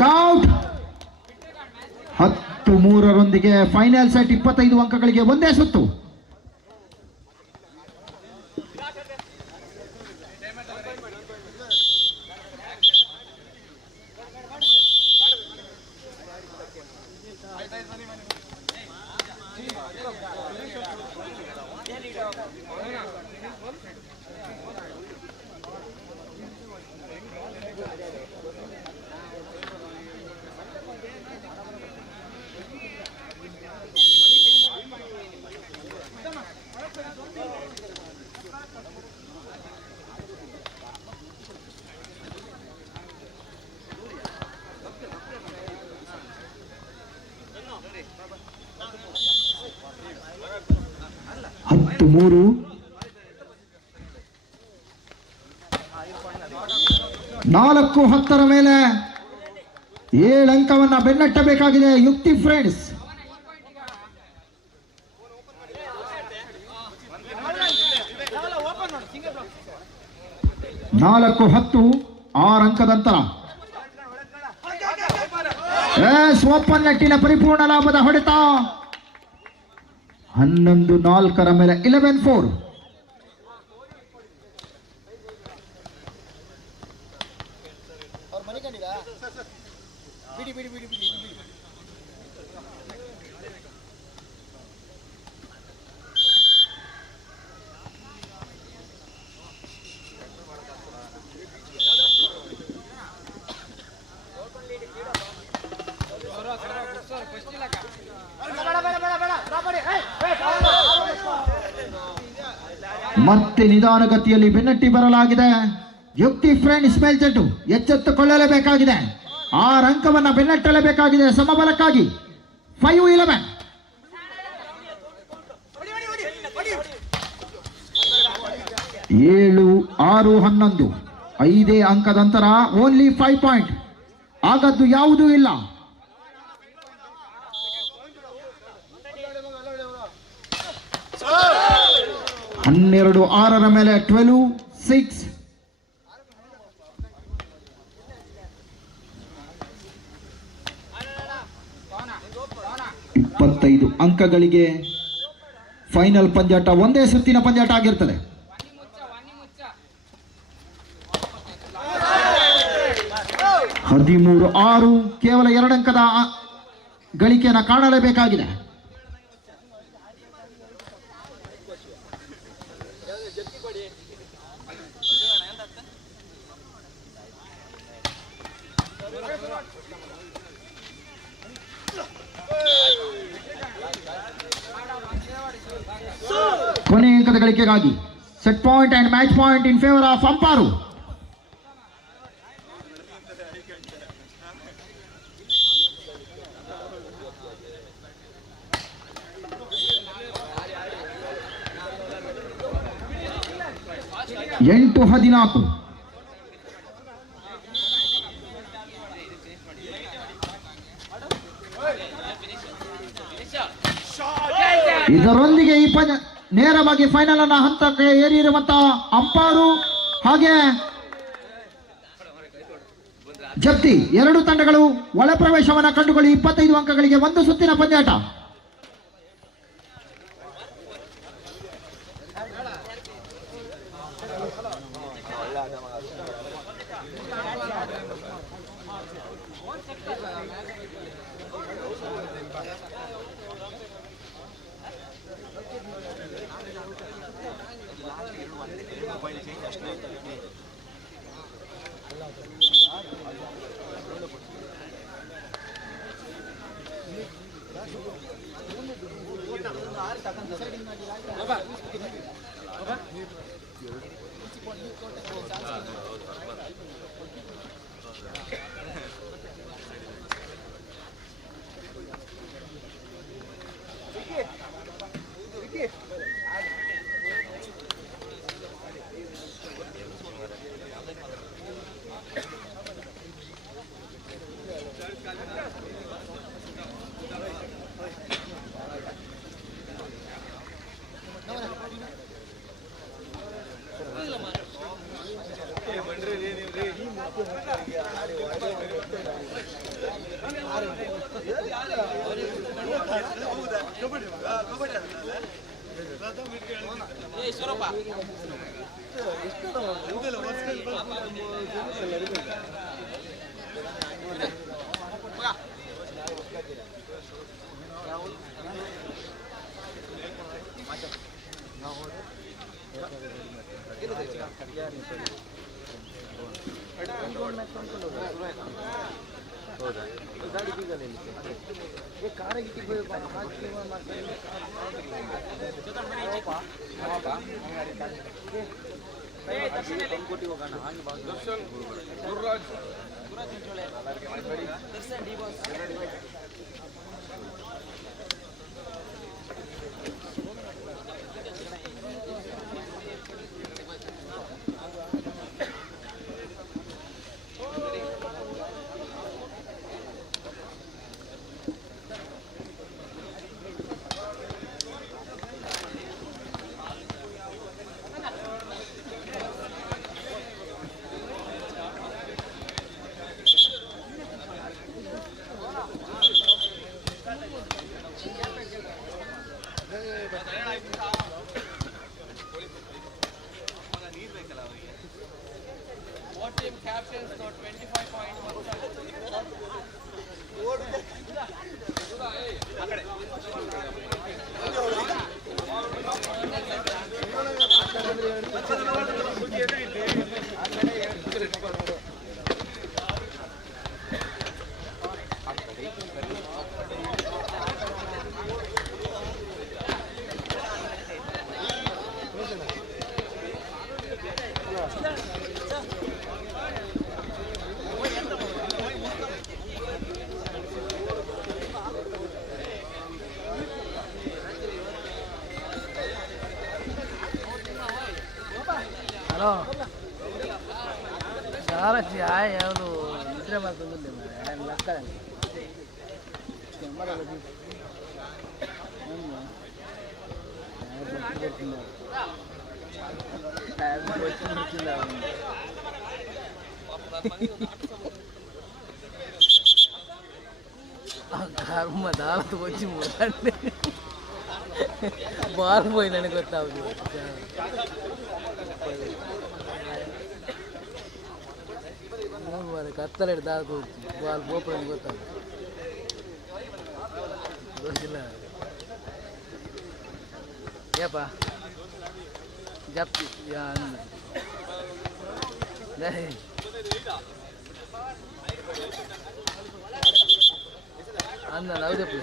ಔಟ್. 10-3 ಫೈನಲ್ ಸೆಟ್ 25 ಅಂಕಗಳಿಗೆ ಒಂದೇ ಸುತ್ತು. ಮೂರು 4-10 ಮೇಲೆ 7 ಅಂಕವನ್ನ ಬೆನ್ನಟ್ಟಬೇಕಾಗಿದೆ ಯುಕ್ತಿ ಫ್ರೆಂಡ್ಸ್. 4-10 6 ಅಂಕದ ಅಂತರ. ಓಪನ್ ನೆಟ್ಟಿನ ಪರಿಪೂರ್ಣ ಲಾಭದ ಹೊಡೆತ. 11-4 ಮೇಲೆ 11-4. ಮತ್ತೆ ನಿಧಾನಗತಿಯಲ್ಲಿ ಬೆನ್ನಟ್ಟಿ ಬರಲಾಗಿದೆ. ಯುಕ್ತಿ ಫ್ರೆಂಡ್ಸ್ ಮೇಲ್ಜೆಟ್ಟು ಎಚ್ಚೆತ್ತುಕೊಳ್ಳಲೇಬೇಕಾಗಿದೆ. 6 ಅಂಕವನ್ನ ಬೆನ್ನಟ್ಟಲೇಬೇಕಾಗಿದೆ ಸಮಬಲಕ್ಕಾಗಿ. 5-11. 7-6-11 5 ಅಂಕದ ಅಂತರ. Only 5 point. ಆಗದ್ದು ಯಾವುದೂ ಇಲ್ಲ. 12-6 ಮೇಲೆ 12-6. 25 ಅಂಕಗಳಿಗೆ ಫೈನಲ್ ಪಂದ್ಯಾಟ ಒಂದೇ ಸುತ್ತಿನ ಪಂದ್ಯಾಟ ಆಗಿರ್ತದೆ. ಹದಿಮೂರು 6 ಕೇವಲ 2 ಅಂಕದ ಗಳಿಕೆಯನ್ನು ಕಾಣಲೇಬೇಕಾಗಿದೆ. ಕೊನೆ ಅಂಕದ ಗಳಿಕೆಗಾಗಿ set point and match point in favour of Amparu. ಎಂಟು 14. ಇದರೊಂದಿಗೆ ಈ ಪಂದ್ಯ ನೇರವಾಗಿ ಫೈನಲ್ ಅನ್ನ ಹಂತಕ್ಕೆ ಏರಿರುವಂತಹ ಅಂಪಾರು ಹಾಗೆ ಜಪ್ತಿ ಎರಡು ತಂಡಗಳು ಒಳ ಪ್ರವೇಶವನ್ನ ಕಂಡುಕೊಳ್ಳಿ. 25 ಅಂಕಗಳಿಗೆ ಒಂದು ಸುತ್ತಿನ ಪಂದ್ಯಾಟ. ಹಲೋ ಜಾಲಕ್ಷಿ ಯಾವುದು ನಿದ್ರೆ ಮಾಡ್ತಂದಿಲ್ಲ ಲಕ್ಕ కర్మ దాలతో వచ్చి ముడండి బారిపోయిందని ಗೊತ್ತಾಗುದು మరి కత్తలేడు దాలకు వాళ్ళు పోపడని ಗೊತ್ತಾಗುದು ಗೊತ್ತಿಲ್ಲ ಏಪಾ ಜಪ್ತಿ ಅನ್ನ ನಾವು ಜಪ್ಪು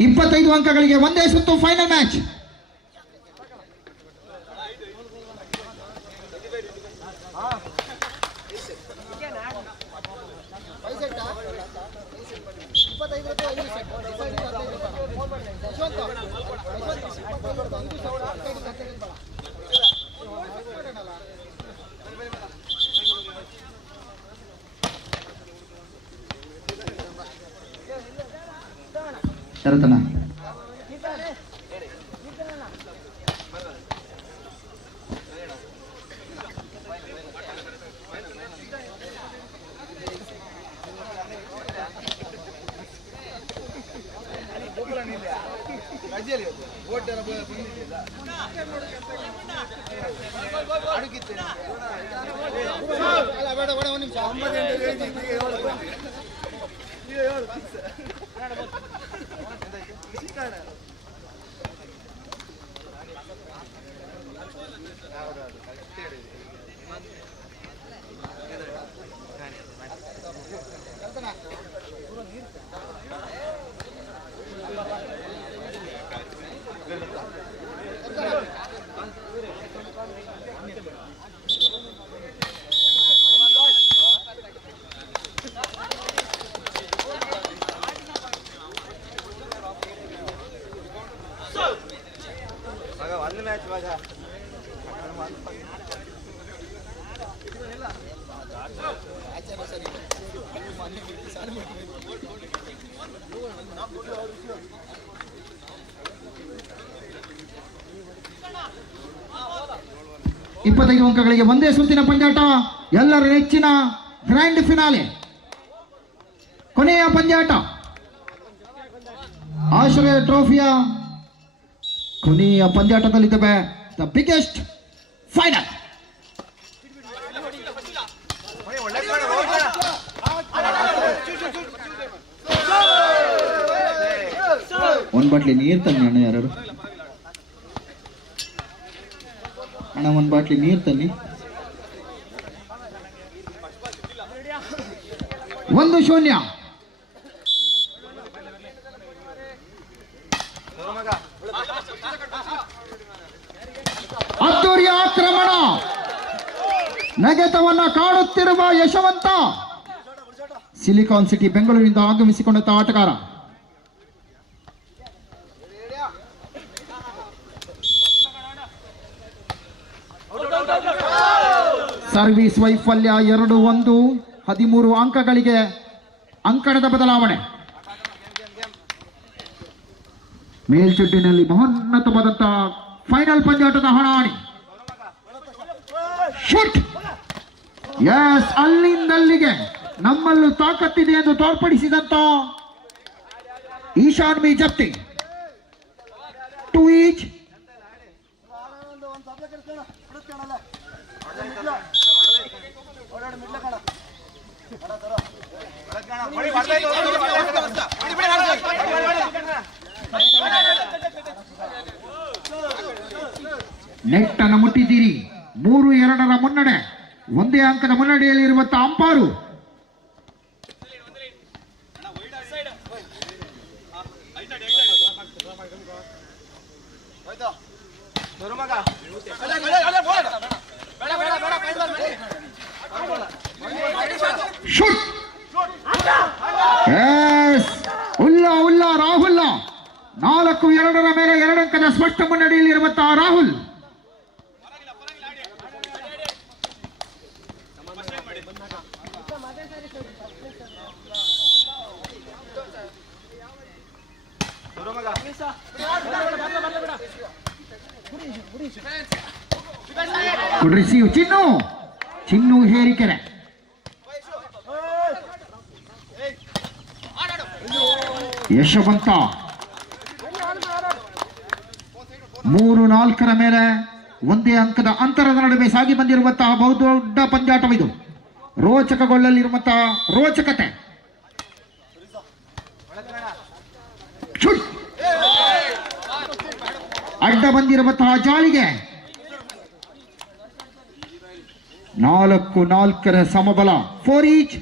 ಇಪ್ಪತ್ತೈದು ಅಂಕಗಳಿಗೆ ಒಂದೇ ಸುತ್ತು ಫೈನಲ್ ಮ್ಯಾಚ್. ಶರತನ ಒಂದು ಮ್ಯಾಚ್ ಇವಾಗ 25 ಅಂಕಗಳಿಗೆ ಒಂದೇ ಸುತ್ತಿನ ಪಂದ್ಯಾಟ, ಎಲ್ಲರ ನೆಚ್ಚಿನ ಗ್ರ್ಯಾಂಡ್ ಫಿನಾಲೆ, ಕೊನೆಯ ಪಂದ್ಯಾಟ, ಆಶ್ರಯ ಟ್ರೋಫಿಯ ಕೊನೆಯ ಪಂದ್ಯಾಟದಲ್ಲಿದ್ದೇವೆ. The biggest final. ಒಂದ್ ಬಾಟ್ಲಿ ನೀರು ತನ್ನಿ ಅಣ್ಣ, ಯಾರು ಅಣ್ಣ ಒಂದ್ ಬಾಟ್ಲಿ ನೀರು ತನ್ನಿ. 1-0. ಅದ್ದೂರಿಯ ಆಕ್ರಮಣ, ನೆಗೆತವನ್ನ ಕಾಡುತ್ತಿರುವ ಯಶವಂತ ಸಿಲಿಕಾನ್ ಸಿಟಿ ಬೆಂಗಳೂರಿನಿಂದ ಆಗಮಿಸಿಕೊಂಡಂತ ಆಟಗಾರ. ಸರ್ವಿಸ್ ವೈಫಲ್ಯ 2-1, 13 ಅಂಕಗಳಿಗೆ ಅಂಕಣದ ಬದಲಾವಣೆ. ಮೇಲ್ಚುಟ್ಟಿನಲ್ಲಿ ಮಹೋನ್ನತವಾದಂತಹ ಫೈನಲ್ ಪಂದ್ಯಾಟದ ಹಣಾಹಣಿ. ಶೂಟ್. ಎಸ್, ಅಲ್ಲಿಂದಲ್ಲಿಗೆ ನಮ್ಮಲ್ಲೂ ತಾಕತ್ತಿದೆ ಎಂದು ತೋರ್ಪಡಿಸಿದಂತ ಈಶಾನ್ ಮಿ ಜಪ್ತಿ. 2 ಈಚ್. ನೆಟ್ ಅನ್ನು ಮುಟ್ಟಿದ್ದೀರಿ. 3-2 ಮುನ್ನಡೆ, ಒಂದೇ ಅಂಕದ ಮುನ್ನಡೆಯಲ್ಲಿರುವಂತಹ ಅಂಪಾರು. ಶೂಟ್. ಎಸ್, ಉಲ್ಲಾ ರಾಹುಲ್ 4-2 ಮೇಲೆ 2 ಅಂಕದ ಸ್ಪಷ್ಟ ಮುನ್ನಡೆಯಲ್ಲಿರುವಂತಹ ರಾಹುಲ್. Good receive. ಚಿನ್ನು ಹೇರಿಕೆರೆ. ಯಶವಂತ 3-4 ಮೇಲೆ ಒಂದೇ ಅಂಕದ ಅಂತರದ ನಡುವೆ ಸಾಗಿ ಬಂದಿರುವಂತಹ ಬಹುದೊಡ್ಡ ಪಂದ್ಯಾಟವಿದು. ರೋಚಕಗೊಳ್ಳಲಿರುವಂತಹ ರೋಚಕತೆ. ಅಡ್ಡ ಬಂದಿರುವಂತಹ ಜಾಲಿಗೆ 4-4 ಸಮಬಲ. 4 ಈಚ್.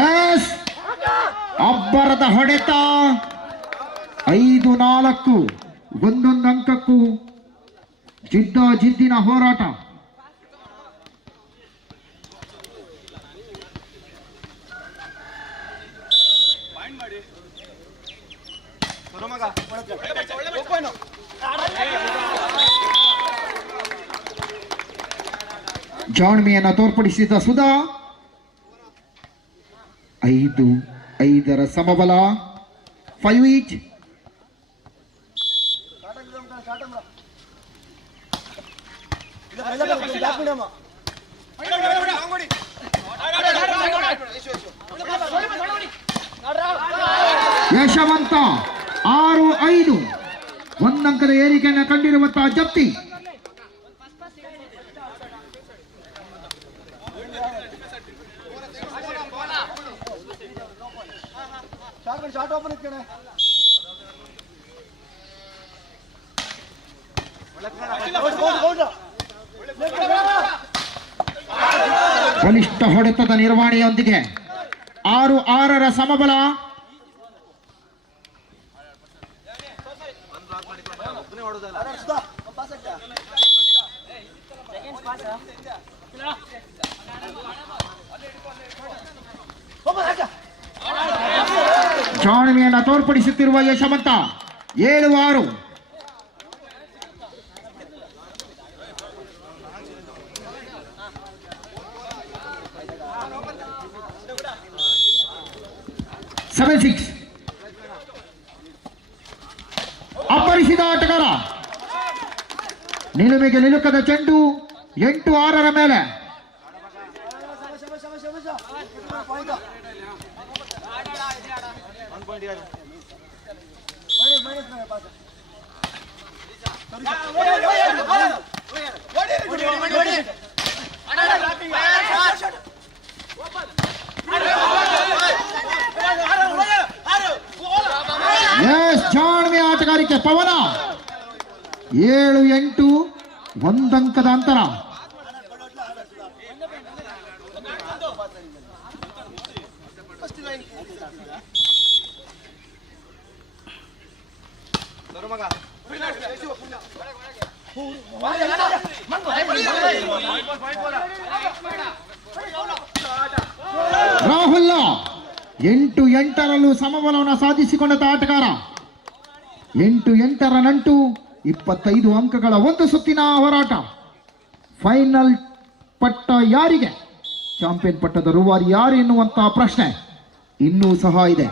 ಎಸ್, ಅಬ್ಬರದ ಹೊಡೆತ. 5-4, ಒಂದೊಂದು ಅಂಕಕ್ಕೂ ಜಿದ್ದಿನ ಹೋರಾಟ. ಜಾಣ್ಮೆಯನ್ನು ತೋರ್ಪಡಿಸಿದ ಸುಧಾ. 5-5 ಸಮಬಲ. 5 ಈಚ್. ಯಶವಂತ 6-5, 1 ಅಂಕದ ಏರಿಕೆಯನ್ನು ಕಂಡಿರುವಂತಹ ಜಪ್ತಿ. ಬಲಿಷ್ಠ ಹೊಡೆತದ ನಿರ್ವಹಣೆಯೊಂದಿಗೆ 6-6 ಸಮಬಲ. ಜಾಣ್ಮೆಯನ್ನು ತೋರ್ಪಡಿಸುತ್ತಿರುವ ಯಶವಂತ 7-6. ಅಪ್ಪರಿಸಿದ ಆಟಗಾರ ನಿಲುಮೆಗೆ ನಿಲುಕದ ಚೆಂಡು 8-6 ಮೇಲೆ. ಜಾಣ್ಮೆ ಆಟಗಾರಿಕೆ ಪವನ 7-8, 1 ಅಂಕದ ಅಂತರ. ರಾಹುಲ್ 8-8ರಲ್ಲೂ ಸಮಬಲವನ್ನು ಸಾಧಿಸಿಕೊಂಡ ಆಟಗಾರ. 8-8ರ ನಂಟು, 25 ಅಂಕಗಳ ಒಂದು ಸುತ್ತಿನ ಹೋರಾಟ. ಫೈನಲ್ ಪಟ್ಟ ಯಾರಿಗೆ, ಚಾಂಪಿಯನ್ ಪಟ್ಟದ ರೂವಾರಿ ಯಾರು ಎನ್ನುವಂತಹ ಪ್ರಶ್ನೆ ಇನ್ನೂ ಸಹ ಇದೆ.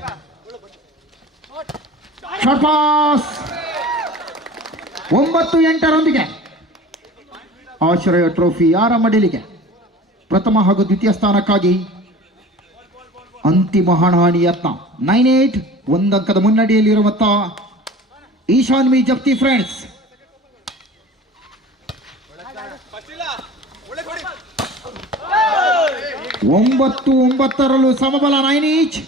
ಶಾರ್ಟ್ ಪಾಸ್ 9-8ರೊಂದಿಗೆ ಆಶ್ರಯ ಟ್ರೋಫಿ ಯಾರ ಮಡಿಲಿಗೆ? ಪ್ರಥಮ ಹಾಗೂ ದ್ವಿತೀಯ ಸ್ಥಾನಕ್ಕಾಗಿ ಅಂತಿಮ ಹಣಾಹಣಿ ಯತ್ನ. 9-8, 1 ಅಂಕದ ಮುನ್ನಡೆಯಲ್ಲಿರುವಂತಹ ಈಶಾನ್ ಮೀ ಜಪ್ತಿ ಫ್ರೆಂಡ್ಸ್. 9-9ರಲ್ಲೂ ಸಮಬಲ. 9 ಈಚ್.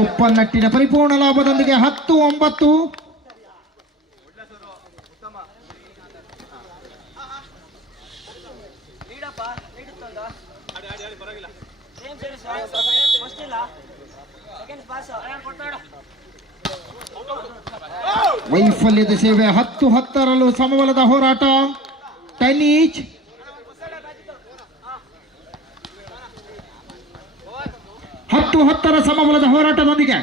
ಉಪ್ಪನ್ನಟ್ಟಿನ ಪರಿಪೂರ್ಣ ಲಾಭದೊಂದಿಗೆ 10-9. ವೈಫಲ್ಯದ ಸೇವೆ. 10-10ರಲ್ಲೂ ಸಮಬಲದ ಹೋರಾಟ. 10 ಈಚ್. 10-10ರ ಸಮಬಲದ ಹೋರಾಟದೊಂದಿಗೆ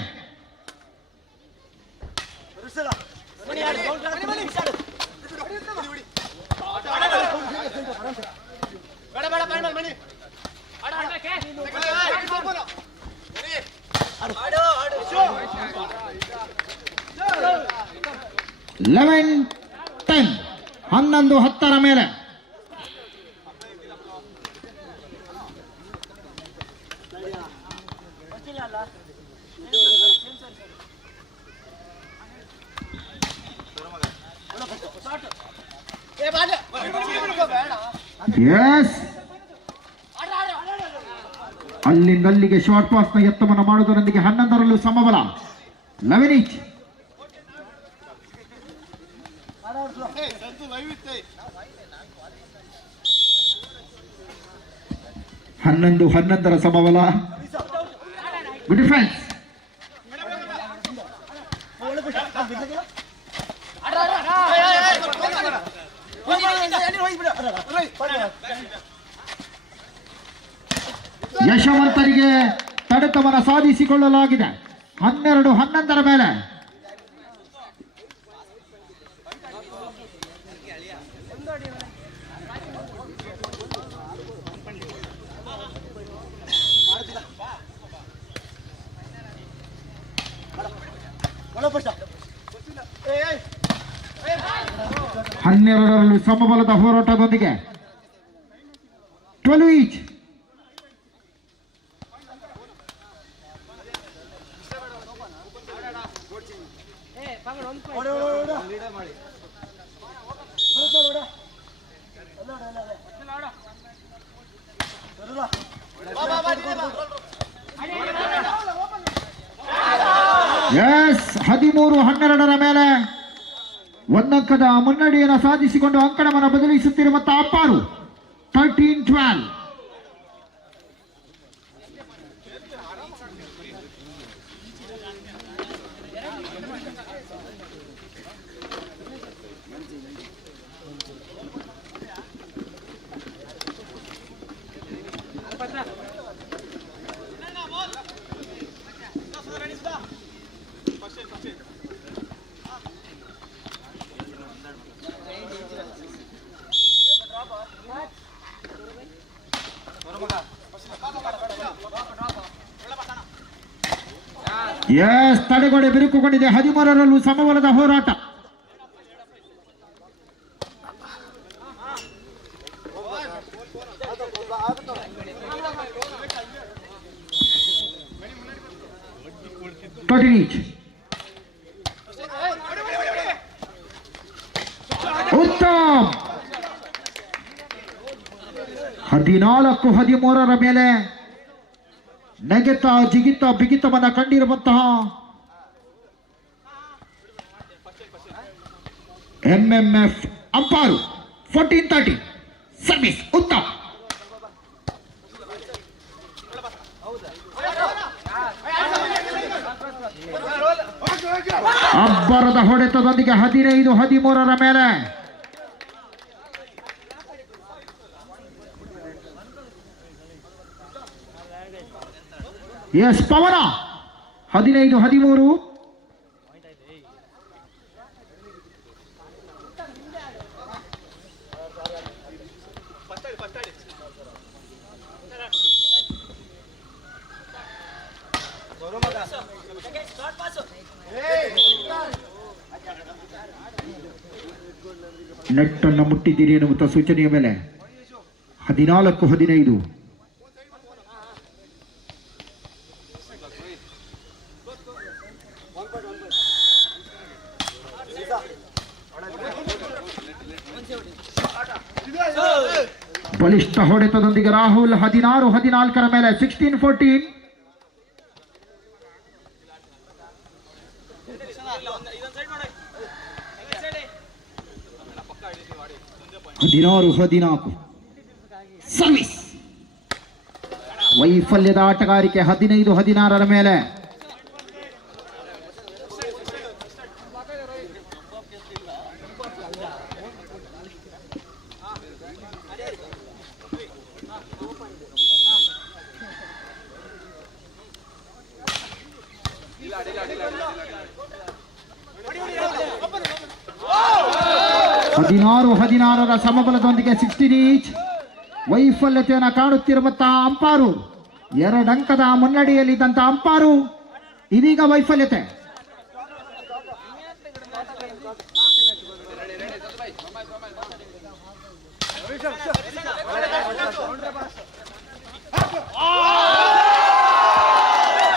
ಲೆವೆನ್ 10, 11-10ರ ಮೇಲೆ. ಅಲ್ಲಿಂದಲ್ಲಿಗೆ ಶಾರ್ಟ್ ಪಾಸ್ ನ ಯತ್ನವನ್ನು ಮಾಡುವುದರೊಂದಿಗೆ 11ರಲ್ಲೂ ಸಮಬಲ. 11 ಈಚ್. 11-11ರ ಸಮಬಲ. Good defence. ಯಶವಂತರಿಗೆ ತಡೆತವನ್ನು ಸಾಧಿಸಿಕೊಳ್ಳಲಾಗಿದೆ. 12-11ರ ಮೇಲೆ. ಹನ್ನೆರಡರಲ್ಲೂ ಸಮಬಲದ ಹೋರಾಟದೊಂದಿಗೆ 12 ಈಚ್. ಎಸ್ 13-12 ಮೇಲೆ ಒಂದಂಕದ ಮುನ್ನಡೆಯನ್ನು ಸಾಧಿಸಿಕೊಂಡು ಅಂಕಣವನ್ನು ಬದಲಿಸುತ್ತಿರುವ ಅಪ್ಪಾರು 13-12. ಎಸ್ ತಡೆಗೋಡೆ ಬಿರುಕುಗೊಂಡಿದೆ. 13ರಲ್ಲೂ ಸಮಬಲದ ಹೋರಾಟ. ಉತ್ತಮ್ 14-13 ಮೇಲೆ ನೆಗೆತ ಜಿಗಿತ ಬಿಗಿತವನ್ನ ಕಂಡಿರುವಂತಹ ಎಂಎಂಎಫ್ ಅಂಪಾರು 14-13 ಸರ್ವಿಸ್ ಉತ್ತಮ್. ಅಬ್ಬರದ ಹೊಡೆತದೊಂದಿಗೆ 15-13 ಮೇಲೆ ಎಸ್ ಪವನ 15-13. ನೆಟ್ಟನ್ನು ಮುಟ್ಟಿದ್ದೀರಿ ಎನ್ನುವಂತ ಸೂಚನೆಯ ಮೇಲೆ 14-15. ಬಲಿಷ್ಠ ಹೊಡೆತದೊಂದಿಗೆ ರಾಹುಲ್ 16-14 ಮೇಲೆ 16-14. ಸರ್ವಿಸ್ ವೈಫಲ್ಯದ ಆಟಗಾರಿಕೆ 15-16 ಮೇಲೆ ಹದಿನಾರರ ಸಮಬಲದೊಂದಿಗೆ 16 ಈಚ್ ವೈಫಲ್ಯತೆಯನ್ನು ಕಾಣುತ್ತಿರುವಂತಹ ಅಂಪಾರು. 2 ಅಂಕದ ಮುನ್ನಡೆಯಲ್ಲಿದ್ದಂತಹ ಅಂಪಾರು ಇದೀಗ ವೈಫಲ್ಯತೆ.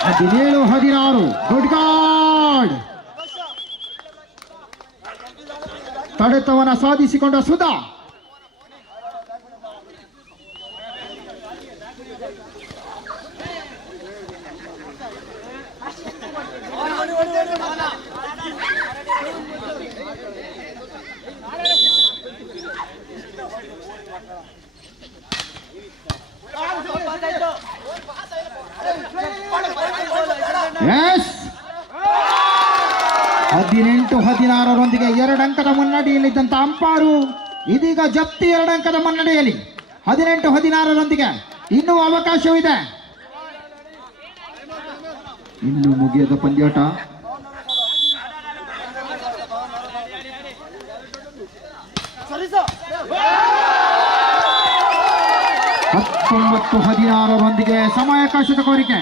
ಹದಿನೇಳು 16 ಗುಡ್ ಗಾಡ್. ತಡೆತವನ್ನ ಸಾಧಿಸಿಕೊಂಡ ಸುಧಾ. ಎಸ್ 18-16 2 ಅಂಕದ ಮುನ್ನಡೆಯಲ್ಲಿದ್ದಂತ ಅಂಪಾರು ಇದೀಗ ಜಪ್ತಿ 2 ಅಂಕದ ಮುನ್ನಡೆಯಲ್ಲಿ 18-16 ಇನ್ನೂ ಅವಕಾಶವಿದೆ. ಇನ್ನೂ ಮುಗಿಯದ ಪಂದ್ಯಾಟ. ಹತ್ತೊಂಬತ್ತು 16 ಸಮಯಾವಕಾಶದ ಕೋರಿಕೆ.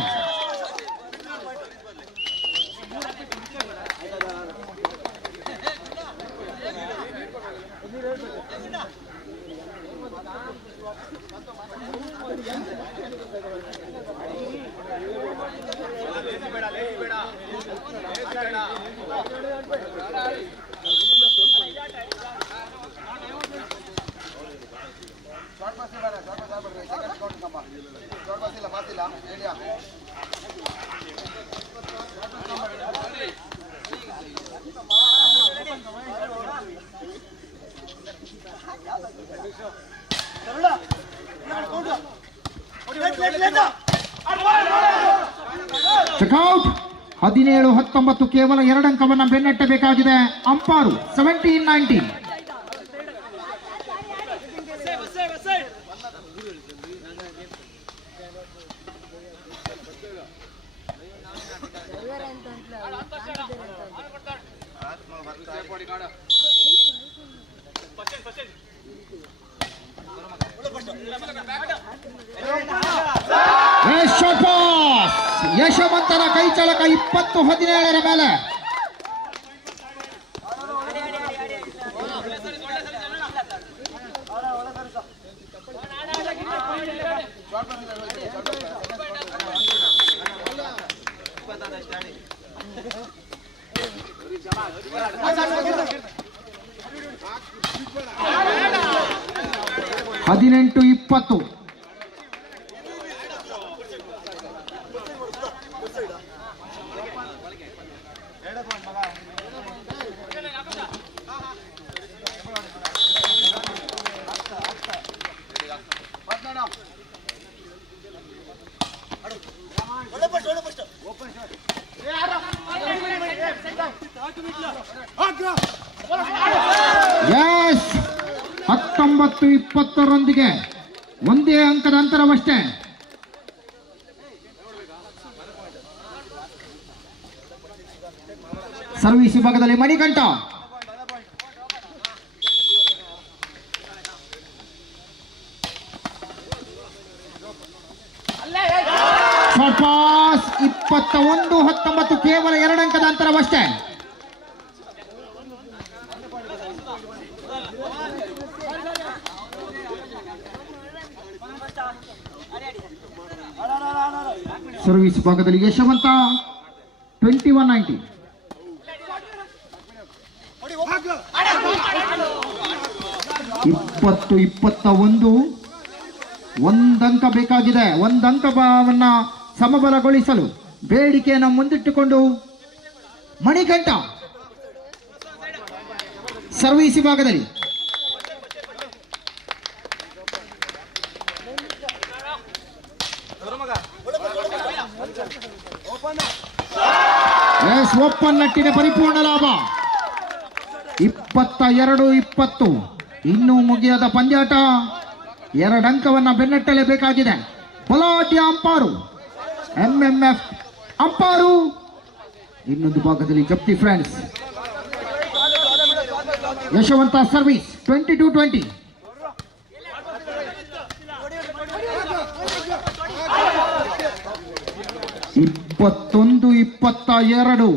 17-19 ಕೇವಲ 2 ಅಂಕವನ್ನು ಬೆನ್ನಟ್ಟಬೇಕಾಗಿದೆ ಅಂಪಾರು. 17-19. ಯಶವಂತನ ಕೈ ಚಳಕ 20-17 ಮೇಲೆ. ಹದಿನೆಂಟು 20. ಎಸ್ 19-20 ಒಂದೇ ಅಂಕದ ಅಂತರವಷ್ಟೇ. ಸರ್ವಿಸ್ ವಿಭಾಗದಲ್ಲಿ ಮಣಿಕಂಠ. ಪಾಸ್ 21-19 ಕೇವಲ 2 ಅಂಕದ ಅಂತರವಷ್ಟೇ. ಸರ್ವಿಸ್ ಭಾಗದಲ್ಲಿ ಯಶವಂತ 21-19. ಇಪ್ಪತ್ತು 21 ಒಂದಂಕ ಬೇಕಾಗಿದೆ. ಒಂದಂಕವನ್ನ ಸಮಬಲಗೊಳಿಸಲು ಬೇಡಿಕೆಯನ್ನು ಮುಂದಿಟ್ಟುಕೊಂಡು ಮಣಿಕಂಠ ಸರ್ವಿಸ್ ವಿಭಾಗದಲ್ಲಿ. ಎಸ್ ಓಪನ್ ನಟ್ಟಿನ ಪರಿಪೂರ್ಣ ಲಾಭ. 22-20 ಇನ್ನೂ ಮುಗಿಯದ ಪಂದ್ಯಾಟ. 2 ಅಂಕವನ್ನ ಬೆನ್ನಟ್ಟಲೇಬೇಕಾಗಿದೆ. ಬಲಾಢ್ಯ ಅಂಪಾರು ಎಂಎಂಎಫ್ ಅಂಪಾರು. ಇನ್ನೊಂದು ಭಾಗದಲ್ಲಿ ಜಪ್ತಿ ಫ್ರೆಂಡ್ಸ್. ಯಶವಂತ ಸರ್ವಿಸ್ 22-20. ಇಪ್ಪತ್ತೊಂದು 22.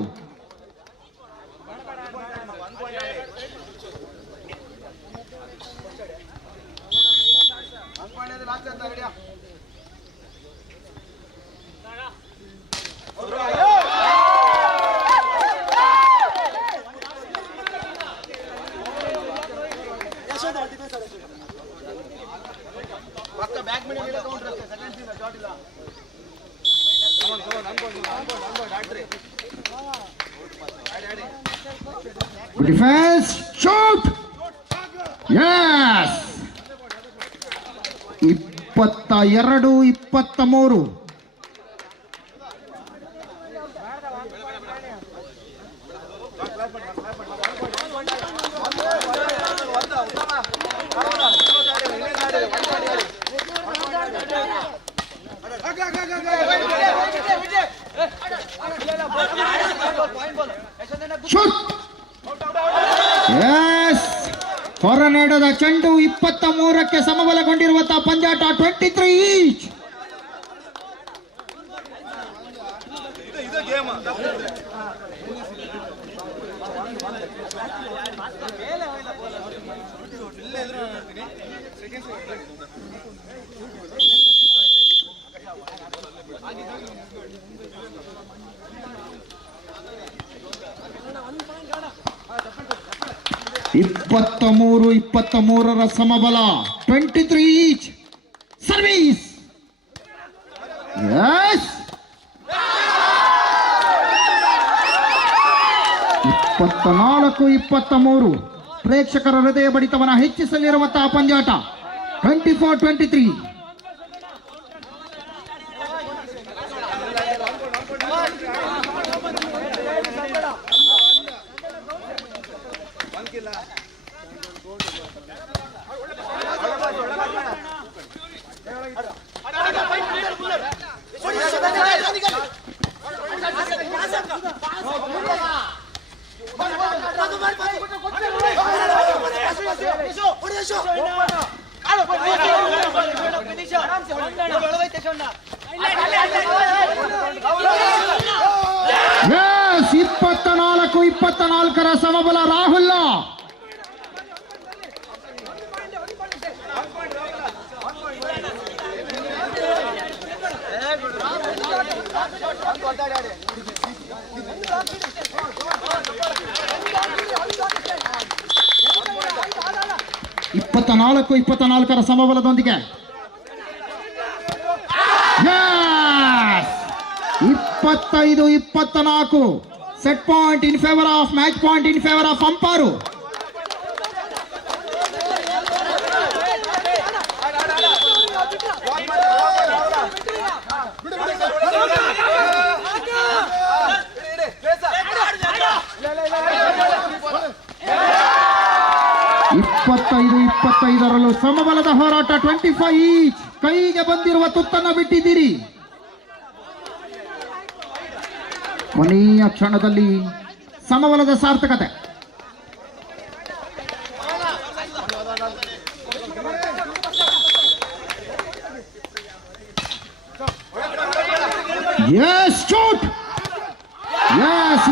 Defense shoot. Yes. 22-23. Shoot. S ಹೊರನಡೆದ ಚೆಂಡು 23ಕ್ಕೆ ಸಮಬಲಗೊಂಡಿರುವಂತಹ ಪಂದ್ಯಾಟ. 23 ಈಚ್. ಇಪ್ಪತ್ತಮೂರು 23ರ ಸಮಬಲ. 23 ಈಚ್. ಸರ್ವಿಸ್. ಎಸ್ 24-23 ಪ್ರೇಕ್ಷಕರ ಹೃದಯ ಬಡಿತವನ್ನ ಹೆಚ್ಚಿಸಲಿರುವಂತಹ ಪಂದ್ಯಾಟ. 24-23. ಎಸ್ 24-24ರ ಸಮಬಲ ರಾಹುಲ್. ಇಪ್ಪತ್ತ 24ರ ಸಮಬಲದೊಂದಿಗೆ 25-24 set point in favour of match point in favour of Amparu. ಇಪ್ಪತ್ತೈದು 25ರಲ್ಲೂ ಸಮಬಲದ ಹೋರಾಟ. 25 ಈಚ್. ಕೈಗೆ ಬಂದಿರುವ ತುತ್ತನ್ನು ಬಿಟ್ಟಿದ್ದೀರಿ. ಕೊನೆಯ ಕ್ಷಣದಲ್ಲಿ ಸಮಬಲದ ಸಾರ್ಥಕತೆ. Yes shoot. ಎಸ್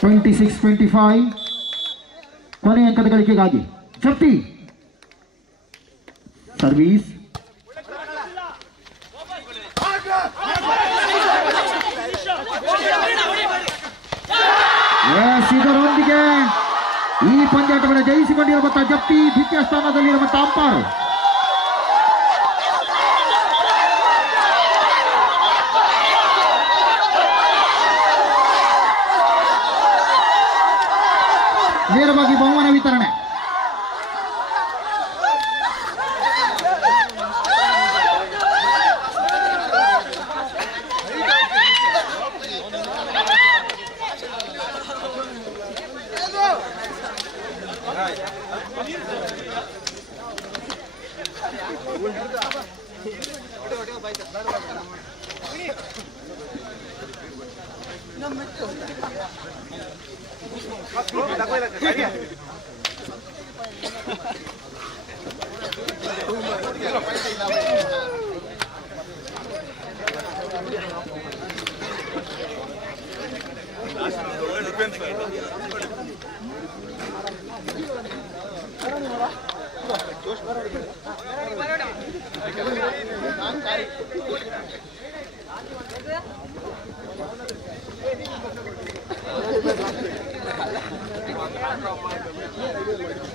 26-25. ಕೊನೆ ಅಂಕದ ಗಳಿಕೆಗಾಗಿ ಜಪ್ತಿ. ಸರ್ವೀಸ್. ಇದರೊಂದಿಗೆ ಈ ಪಂದ್ಯಾಟವನ್ನು ಜಯಿಸಿಕೊಂಡಿರುವಂತಹ ಜಪ್ತಿ ದ್ವಿತೀಯ ಸ್ಥಾನದಲ್ಲಿರುವಂತಹ ಅಂಪಾರು. ನೇರವಾಗಿ ಬಹುಮಾನ ವಿತರಣೆ.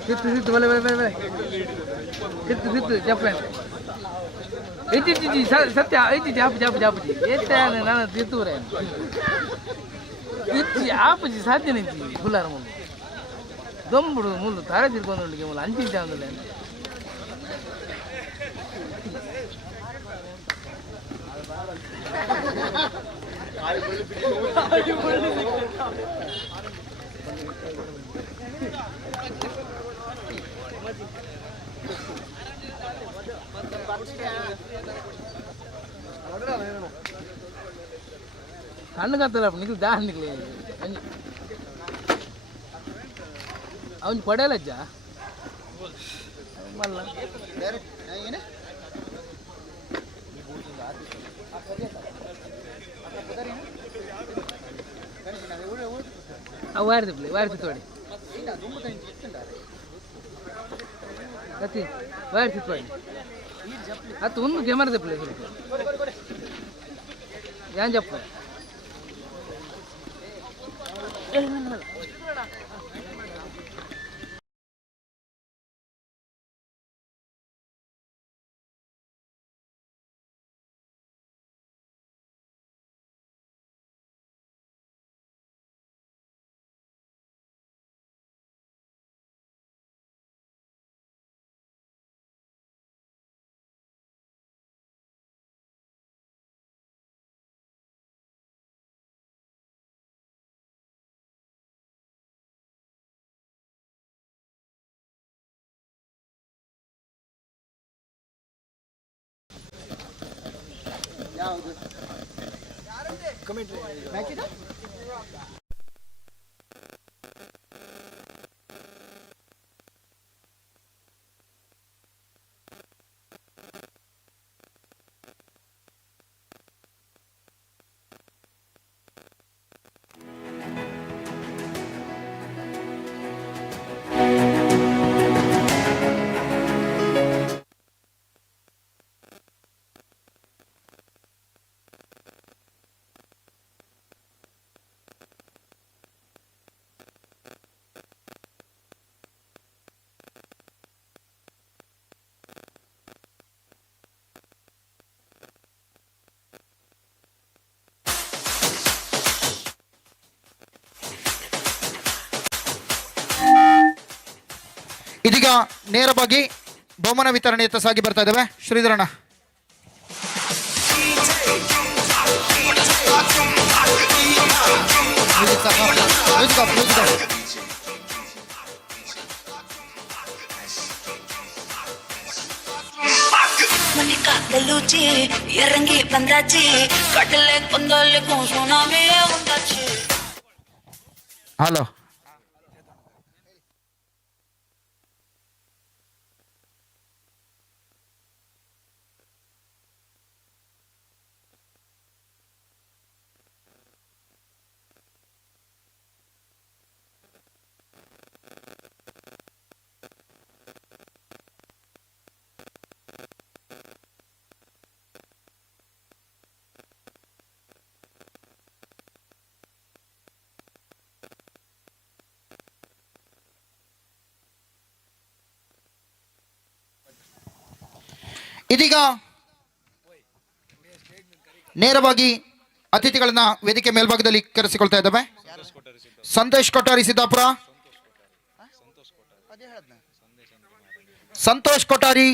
Situ boleh situ Japan. Satya jap ji. Eta nana situ re. Itu apa ji saja nih bulan mulu. Domburu mulu thara dirkondu lagi mulu anjing jangan dulu. ठंड का तरफ निकल दाह निकले ಅವನು ಕೊಡಲಜ್ಜ ಮಲ್ಲ ವಾರ್ತಿ ತೋಡಿ ಕತಿ ವಾರ್ತಿ ತೋಡಿ ಅದು ಒಂದು ಗೆಮರ್ದೆ ಪ್ಲೇ ಯಾನ್ ಜಪ್ಪ ಇದೀಗ ನೇರವಾಗಿ ಬಹುಮಾನ ವಿತರಣೆಯತ್ತ ಸಾಗಿ ಬರ್ತಾ ಇದ್ದಾವೆ. ಶ್ರೀಧರಣ್ಣ. మనికాదలుచి ఎరంగి బందాచి కట్టలే కొందలకు సునామీ ఉందాచి. ಹಲೋ. ಇದೀಗ ನೇರವಾಗಿ ಅತಿಥಿಗಳನ್ನ ವೇದಿಕೆ ಮೇಲ್ಭಾಗದಲ್ಲಿ ಕರೆಸಿಕೊಳ್ತಾ ಇದ್ದಾವೆ. ಸಂತೋಷ್ ಕೊಠಾರಿ ಸಿದ್ದಾಪುರ, ಸಂತೋಷ್ ಕೊಠಾರಿ,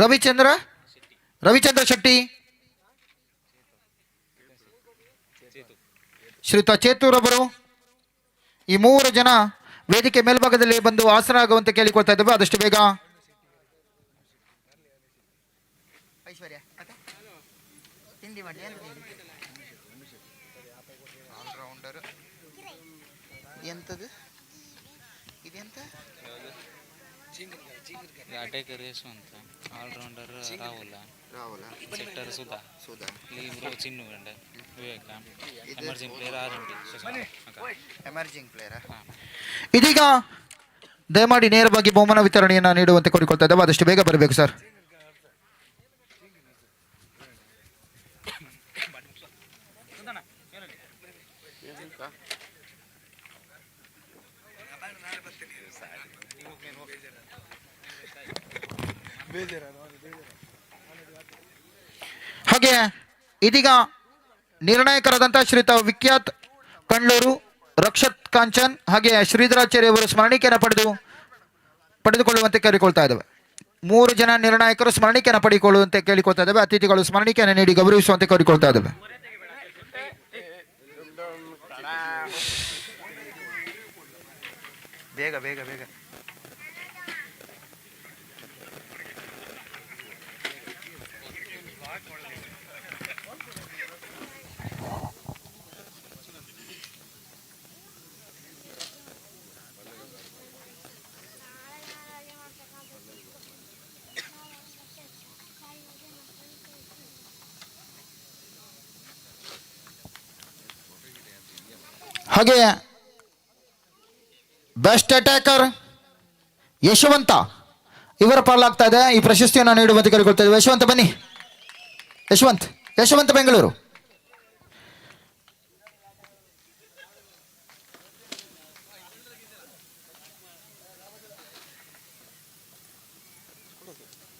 ರವಿಚಂದ್ರ ಶೆಟ್ಟಿ, ಶ್ರೀಯುತ ಚೇತೂರವರು, ಈ 3 ಜನ ವೇದಿಕೆ ಮೇಲ್ಭಾಗದಲ್ಲಿ ಬಂದು ಆಸರಾಗುವಂತೆ ಕೇಳಿಕೊಳ್ತಾ ಇದ್ದೇವೆ. ಆದಷ್ಟು ಬೇಗ. ಐಶ್ವರ್ಯ ತಿಂಡಿ ಮಾಡಿ ಆಲ್ರೌಂಡರ್ ಎಂತದು ಇದೆಂತ ಅಟೇಕರ್ Yashwant, allrounder Rahul, setter Sudha, libero ಚಿನ್ನು ಗಂಡ ವಿವೇಕ, ಎಮರ್ಜಿಂಗ್ ಪ್ಲೇಯರ್ ಎಮರ್ಜಿಂಗ್ ಪ್ಲೇಯರ್. ಇದೀಗ ದಯಮಾಡಿ ನೇರವಾಗಿ ಬಹುಮಾನ ವಿತರಣೆಯನ್ನು ನೀಡುವಂತೆ ಕೋರಿಕೊಳ್ತಾ ಇದ್ದೇವೆ. ಆದಷ್ಟು ಬೇಗ ಬರಬೇಕು ಸರ್. ಹಾಗೆ ಇದೀಗ ನಿರ್ಣಾಯಕರಾದಂಥ ಶ್ರೀಯುತ ವಿಖ್ಯಾತ್ ಕಂಡ್ಲೂರು, ರಕ್ಷತ್ ಕಾಂಚನ್ ಹಾಗೆ ಶ್ರೀಧರಾಚಾರ್ಯ ಅವರು ಸ್ಮರಣಿಕೆಯನ್ನು ಪಡೆದುಕೊಳ್ಳುವಂತೆ ಕೇಳಿಕೊಳ್ತಾ ಇದ್ದಾವೆ. 3 ಜನ ನಿರ್ಣಾಯಕರು ಸ್ಮರಣಿಕೆಯನ್ನು ಪಡೆದುಕೊಳ್ಳುವಂತೆ ಕೇಳಿಕೊಳ್ತಾ ಇದ್ದಾವೆ. ಅತಿಥಿಗಳು ಸ್ಮರಣಿಕೆಯನ್ನು ನೀಡಿ ಗೌರವಿಸುವಂತೆ ಕೋರಿಕೊಳ್ತಾ ಇದ್ದಾವೆ. ಬೇಗ ಬೇಗ ಬೇಗ. ಹಾಗೆ ಬೆಸ್ಟ್ ಅಟ್ಯಾಕರ್ ಯಶವಂತ ಇವರ ಪಾಲಾಗ್ತಾ ಇದೆ. ಈ ಪ್ರಶಸ್ತಿಯನ್ನು ನೀಡುವಂತೆ ಕೇಳಿಕೊಳ್ತಾ ಇದ್ದೇವೆ. ಯಶವಂತ ಬನ್ನಿ. ಯಶವಂತ ಬೆಂಗಳೂರು.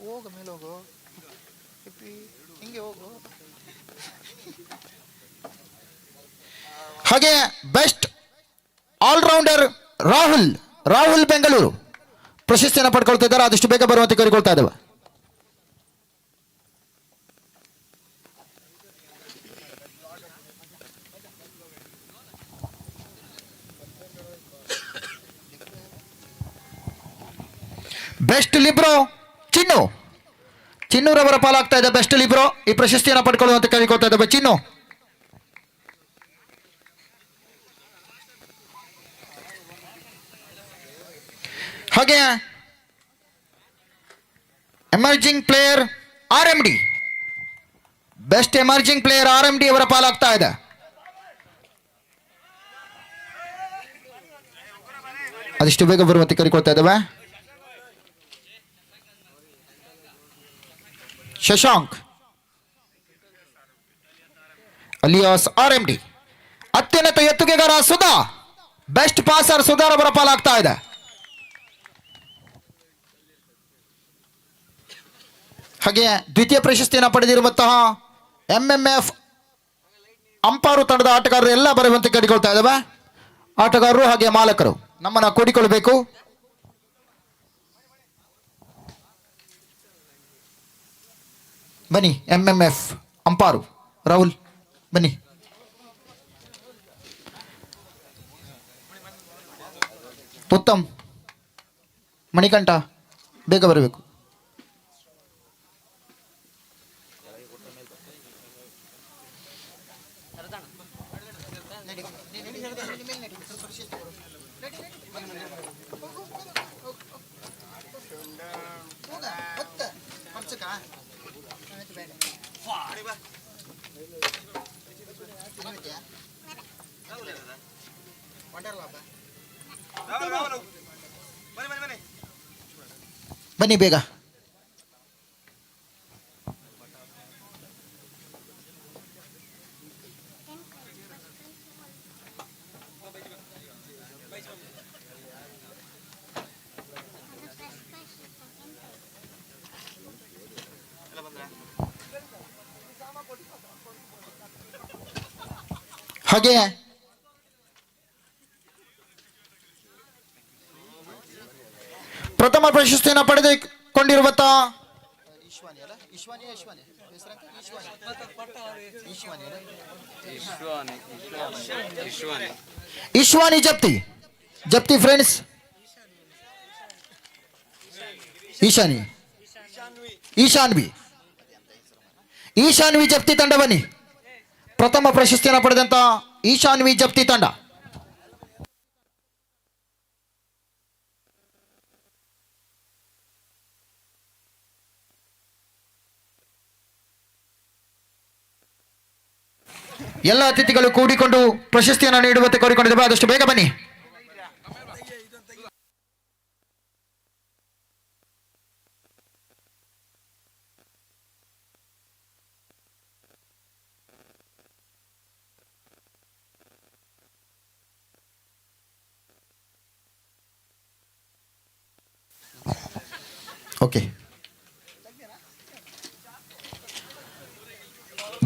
ಹೋಗ ಮೇಲೆ ಹೋಗು, ಹಿಂಗೆ ಹೋಗು. ಹಾಗೆ ಬೆಸ್ಟ್ ಆಲ್ರೌಂಡರ್ ರಾಹುಲ್ ಬೆಂಗಳೂರು ಪ್ರಶಸ್ತಿಯನ್ನು ಪಡ್ಕೊಳ್ತಾ ಇದ್ದಾರೆ. ಆದಷ್ಟು ಬೇಗ ಬರುವಂತೆ ಕೋರಿಕೊಳ್ತಾ ಇದ್ದೇವೆ. ಬೆಸ್ಟ್ ಲಿಬ್ರೋ ಚಿನ್ನೂರವರ ಪಾಲಾಗ್ತಾ ಇದೆ. ಬೆಸ್ಟ್ ಲಿಬ್ರೋ ಈ ಪ್ರಶಸ್ತಿಯನ್ನು ಪಡ್ಕೊಳ್ಳುವಂತ ಕೇಳಿಕೊಳ್ತಾ ಇದ್ದಾವೆ ಚಿನ್ನು. ಹಾಗೆ emerging player RMD, best emerging player RMD ಅವರ ಪಾಲಾಗ್ತಾ ಇದೆ. ಅದಿಷ್ಟು ಬೇಗ ಬರುವಂತೆ ಕರಿಕೊಳ್ತಾ ಇದ್ದಾವೆ. Shashank alias RMD. ಅತ್ಯುನ್ನತ ಎತ್ತುಗೆಗಾರ ಸುಧಾ, ಬೆಸ್ಟ್ ಪಾಸರ್ ಸುಧಾರವರ ಪಾಲಾಗ್ತಾ ಇದೆ. ಹಾಗೆ ದ್ವಿತೀಯ ಪ್ರಶಸ್ತಿಯನ್ನು ಪಡೆದಿರುವಂತಹ MMF ಅಂಪಾರು ತಂಡದ ಆಟಗಾರರು ಎಲ್ಲ ಬರುವಂತೆ ಕರೆಕೊಳ್ತಾ ಇದ್ದಾವೆ. ಆಟಗಾರರು ಹಾಗೆ ಮಾಲಕರು ನಮ್ಮನ್ನು ಕೂಡಿಕೊಳ್ಳಬೇಕು. ಬನ್ನಿ MMF ಅಂಪಾರು ರಾಹುಲ್ ಬನ್ನಿ. ಉತ್ತಮ್ ಮಣಿಕಂಠ ಬೇಗ ಬರಬೇಕು. ಬನ್ನಿ ಬೇಗ. ಹಾಗೆ ಪ್ರಥಮ ಪ್ರಶಸ್ತಿಯನ್ನು ಪಡೆದುಕೊಂಡಿರುವಂತಹ ಇಶ್ವಾನಿ ಜಪ್ತಿ ಫ್ರೆಂಡ್ಸ್. ಈಶಾನ್ವಿ ಜಪ್ತಿ ತಂಡ ಬನ್ನಿ. ಪ್ರಥಮ ಪ್ರಶಸ್ತಿಯನ್ನು ಪಡೆದಂತ ಈಶಾನ್ವಿ ಜಪ್ತಿ ತಂಡ. ಎಲ್ಲ ಅತಿಥಿಗಳು ಕೂಡಿಕೊಂಡು ಪ್ರಶಸ್ತಿಯನ್ನು ನೀಡುವಂತೆ ಕೋರಿಕೊಂಡಿದ್ದೇವೆ. ಆದಷ್ಟು ಬೇಗ ಬನ್ನಿ. ಓಕೆ,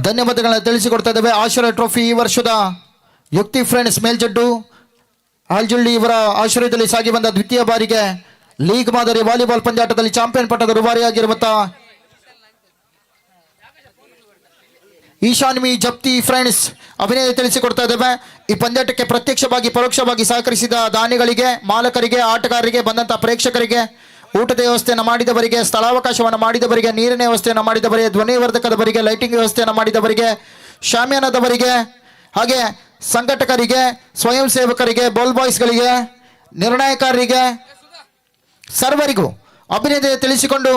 ಧನ್ಯವಾದಗಳನ್ನ ತಿಳಿಸಿಕೊಡ್ತಾ ಇದ್ದೇವೆ. ಆಶೀರ್ವಾದ ಟ್ರೋಫಿ ಈ ವರ್ಷದ ಯುಕ್ತಿ ಫ್ರೆಂಡ್ಸ್ ಮೇಲ್ಜಡ್ಡು ಹಾಲ್ಜುಳ್ಳಿ ಇವರ ಆಶ್ರಯದಲ್ಲಿ ಸಾಗಿ ಬಂದ ದ್ವಿತೀಯ ಬಾರಿಗೆ ಲೀಗ್ ಮಾದರಿ ವಾಲಿಬಾಲ್ ಪಂದ್ಯಾಟದಲ್ಲಿ ಚಾಂಪಿಯನ್ ಪಟ್ಟದ ರೂವಾರಿಯಾಗಿರುವಂತಹ ಈಶಾನ್ವಿ ಜಪ್ತಿ ಫ್ರೆಂಡ್ಸ್ ಅಭಿನಯ ತಿಳಿಸಿಕೊಡ್ತಾ ಇದ್ದೇವೆ. ಈ ಪಂದ್ಯಾಟಕ್ಕೆ ಪ್ರತ್ಯಕ್ಷವಾಗಿ ಪರೋಕ್ಷವಾಗಿ ಸಹಕರಿಸಿದ ದಾನಿಗಳಿಗೆ, ಮಾಲಕರಿಗೆ, ಆಟಗಾರರಿಗೆ, ಬಂದಂತಹ ಪ್ರೇಕ್ಷಕರಿಗೆ, ಊಟದ ವ್ಯವಸ್ಥೆಯನ್ನು ಮಾಡಿದವರಿಗೆ, ಸ್ಥಳಾವಕಾಶವನ್ನು ಮಾಡಿದವರಿಗೆ, ನೀರಿನ ವ್ಯವಸ್ಥೆಯನ್ನು ಮಾಡಿದವರಿಗೆ, ಧ್ವನಿವರ್ಧಕದವರಿಗೆ, ಲೈಟಿಂಗ್ ವ್ಯವಸ್ಥೆಯನ್ನು ಮಾಡಿದವರಿಗೆ, ಶಾಮಿಯಾನದವರಿಗೆ, ಹಾಗೆ ಸಂಘಟಕರಿಗೆ, ಸ್ವಯಂ ಸೇವಕರಿಗೆ, ಬಾಲ್ ಬಾಯ್ಸ್ಗಳಿಗೆ, ನಿರ್ಣಾಯಕರಿಗೆ, ಸರ್ವರಿಗೂ ಅಭಿನಂದನೆ ತಿಳಿಸಿಕೊಂಡು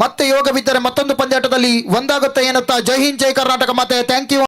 ಮತ್ತೆ ಯೋಗವಿದ್ದರೆ ಮತ್ತೊಂದು ಪಂದ್ಯಾಟದಲ್ಲಿ ಒಂದಾಗುತ್ತೆ ಎನ್ನುತ್ತಾ ಜೈ ಹಿಂದ್, ಜೈ ಕರ್ನಾಟಕ ಮಾತೆ. Thank you.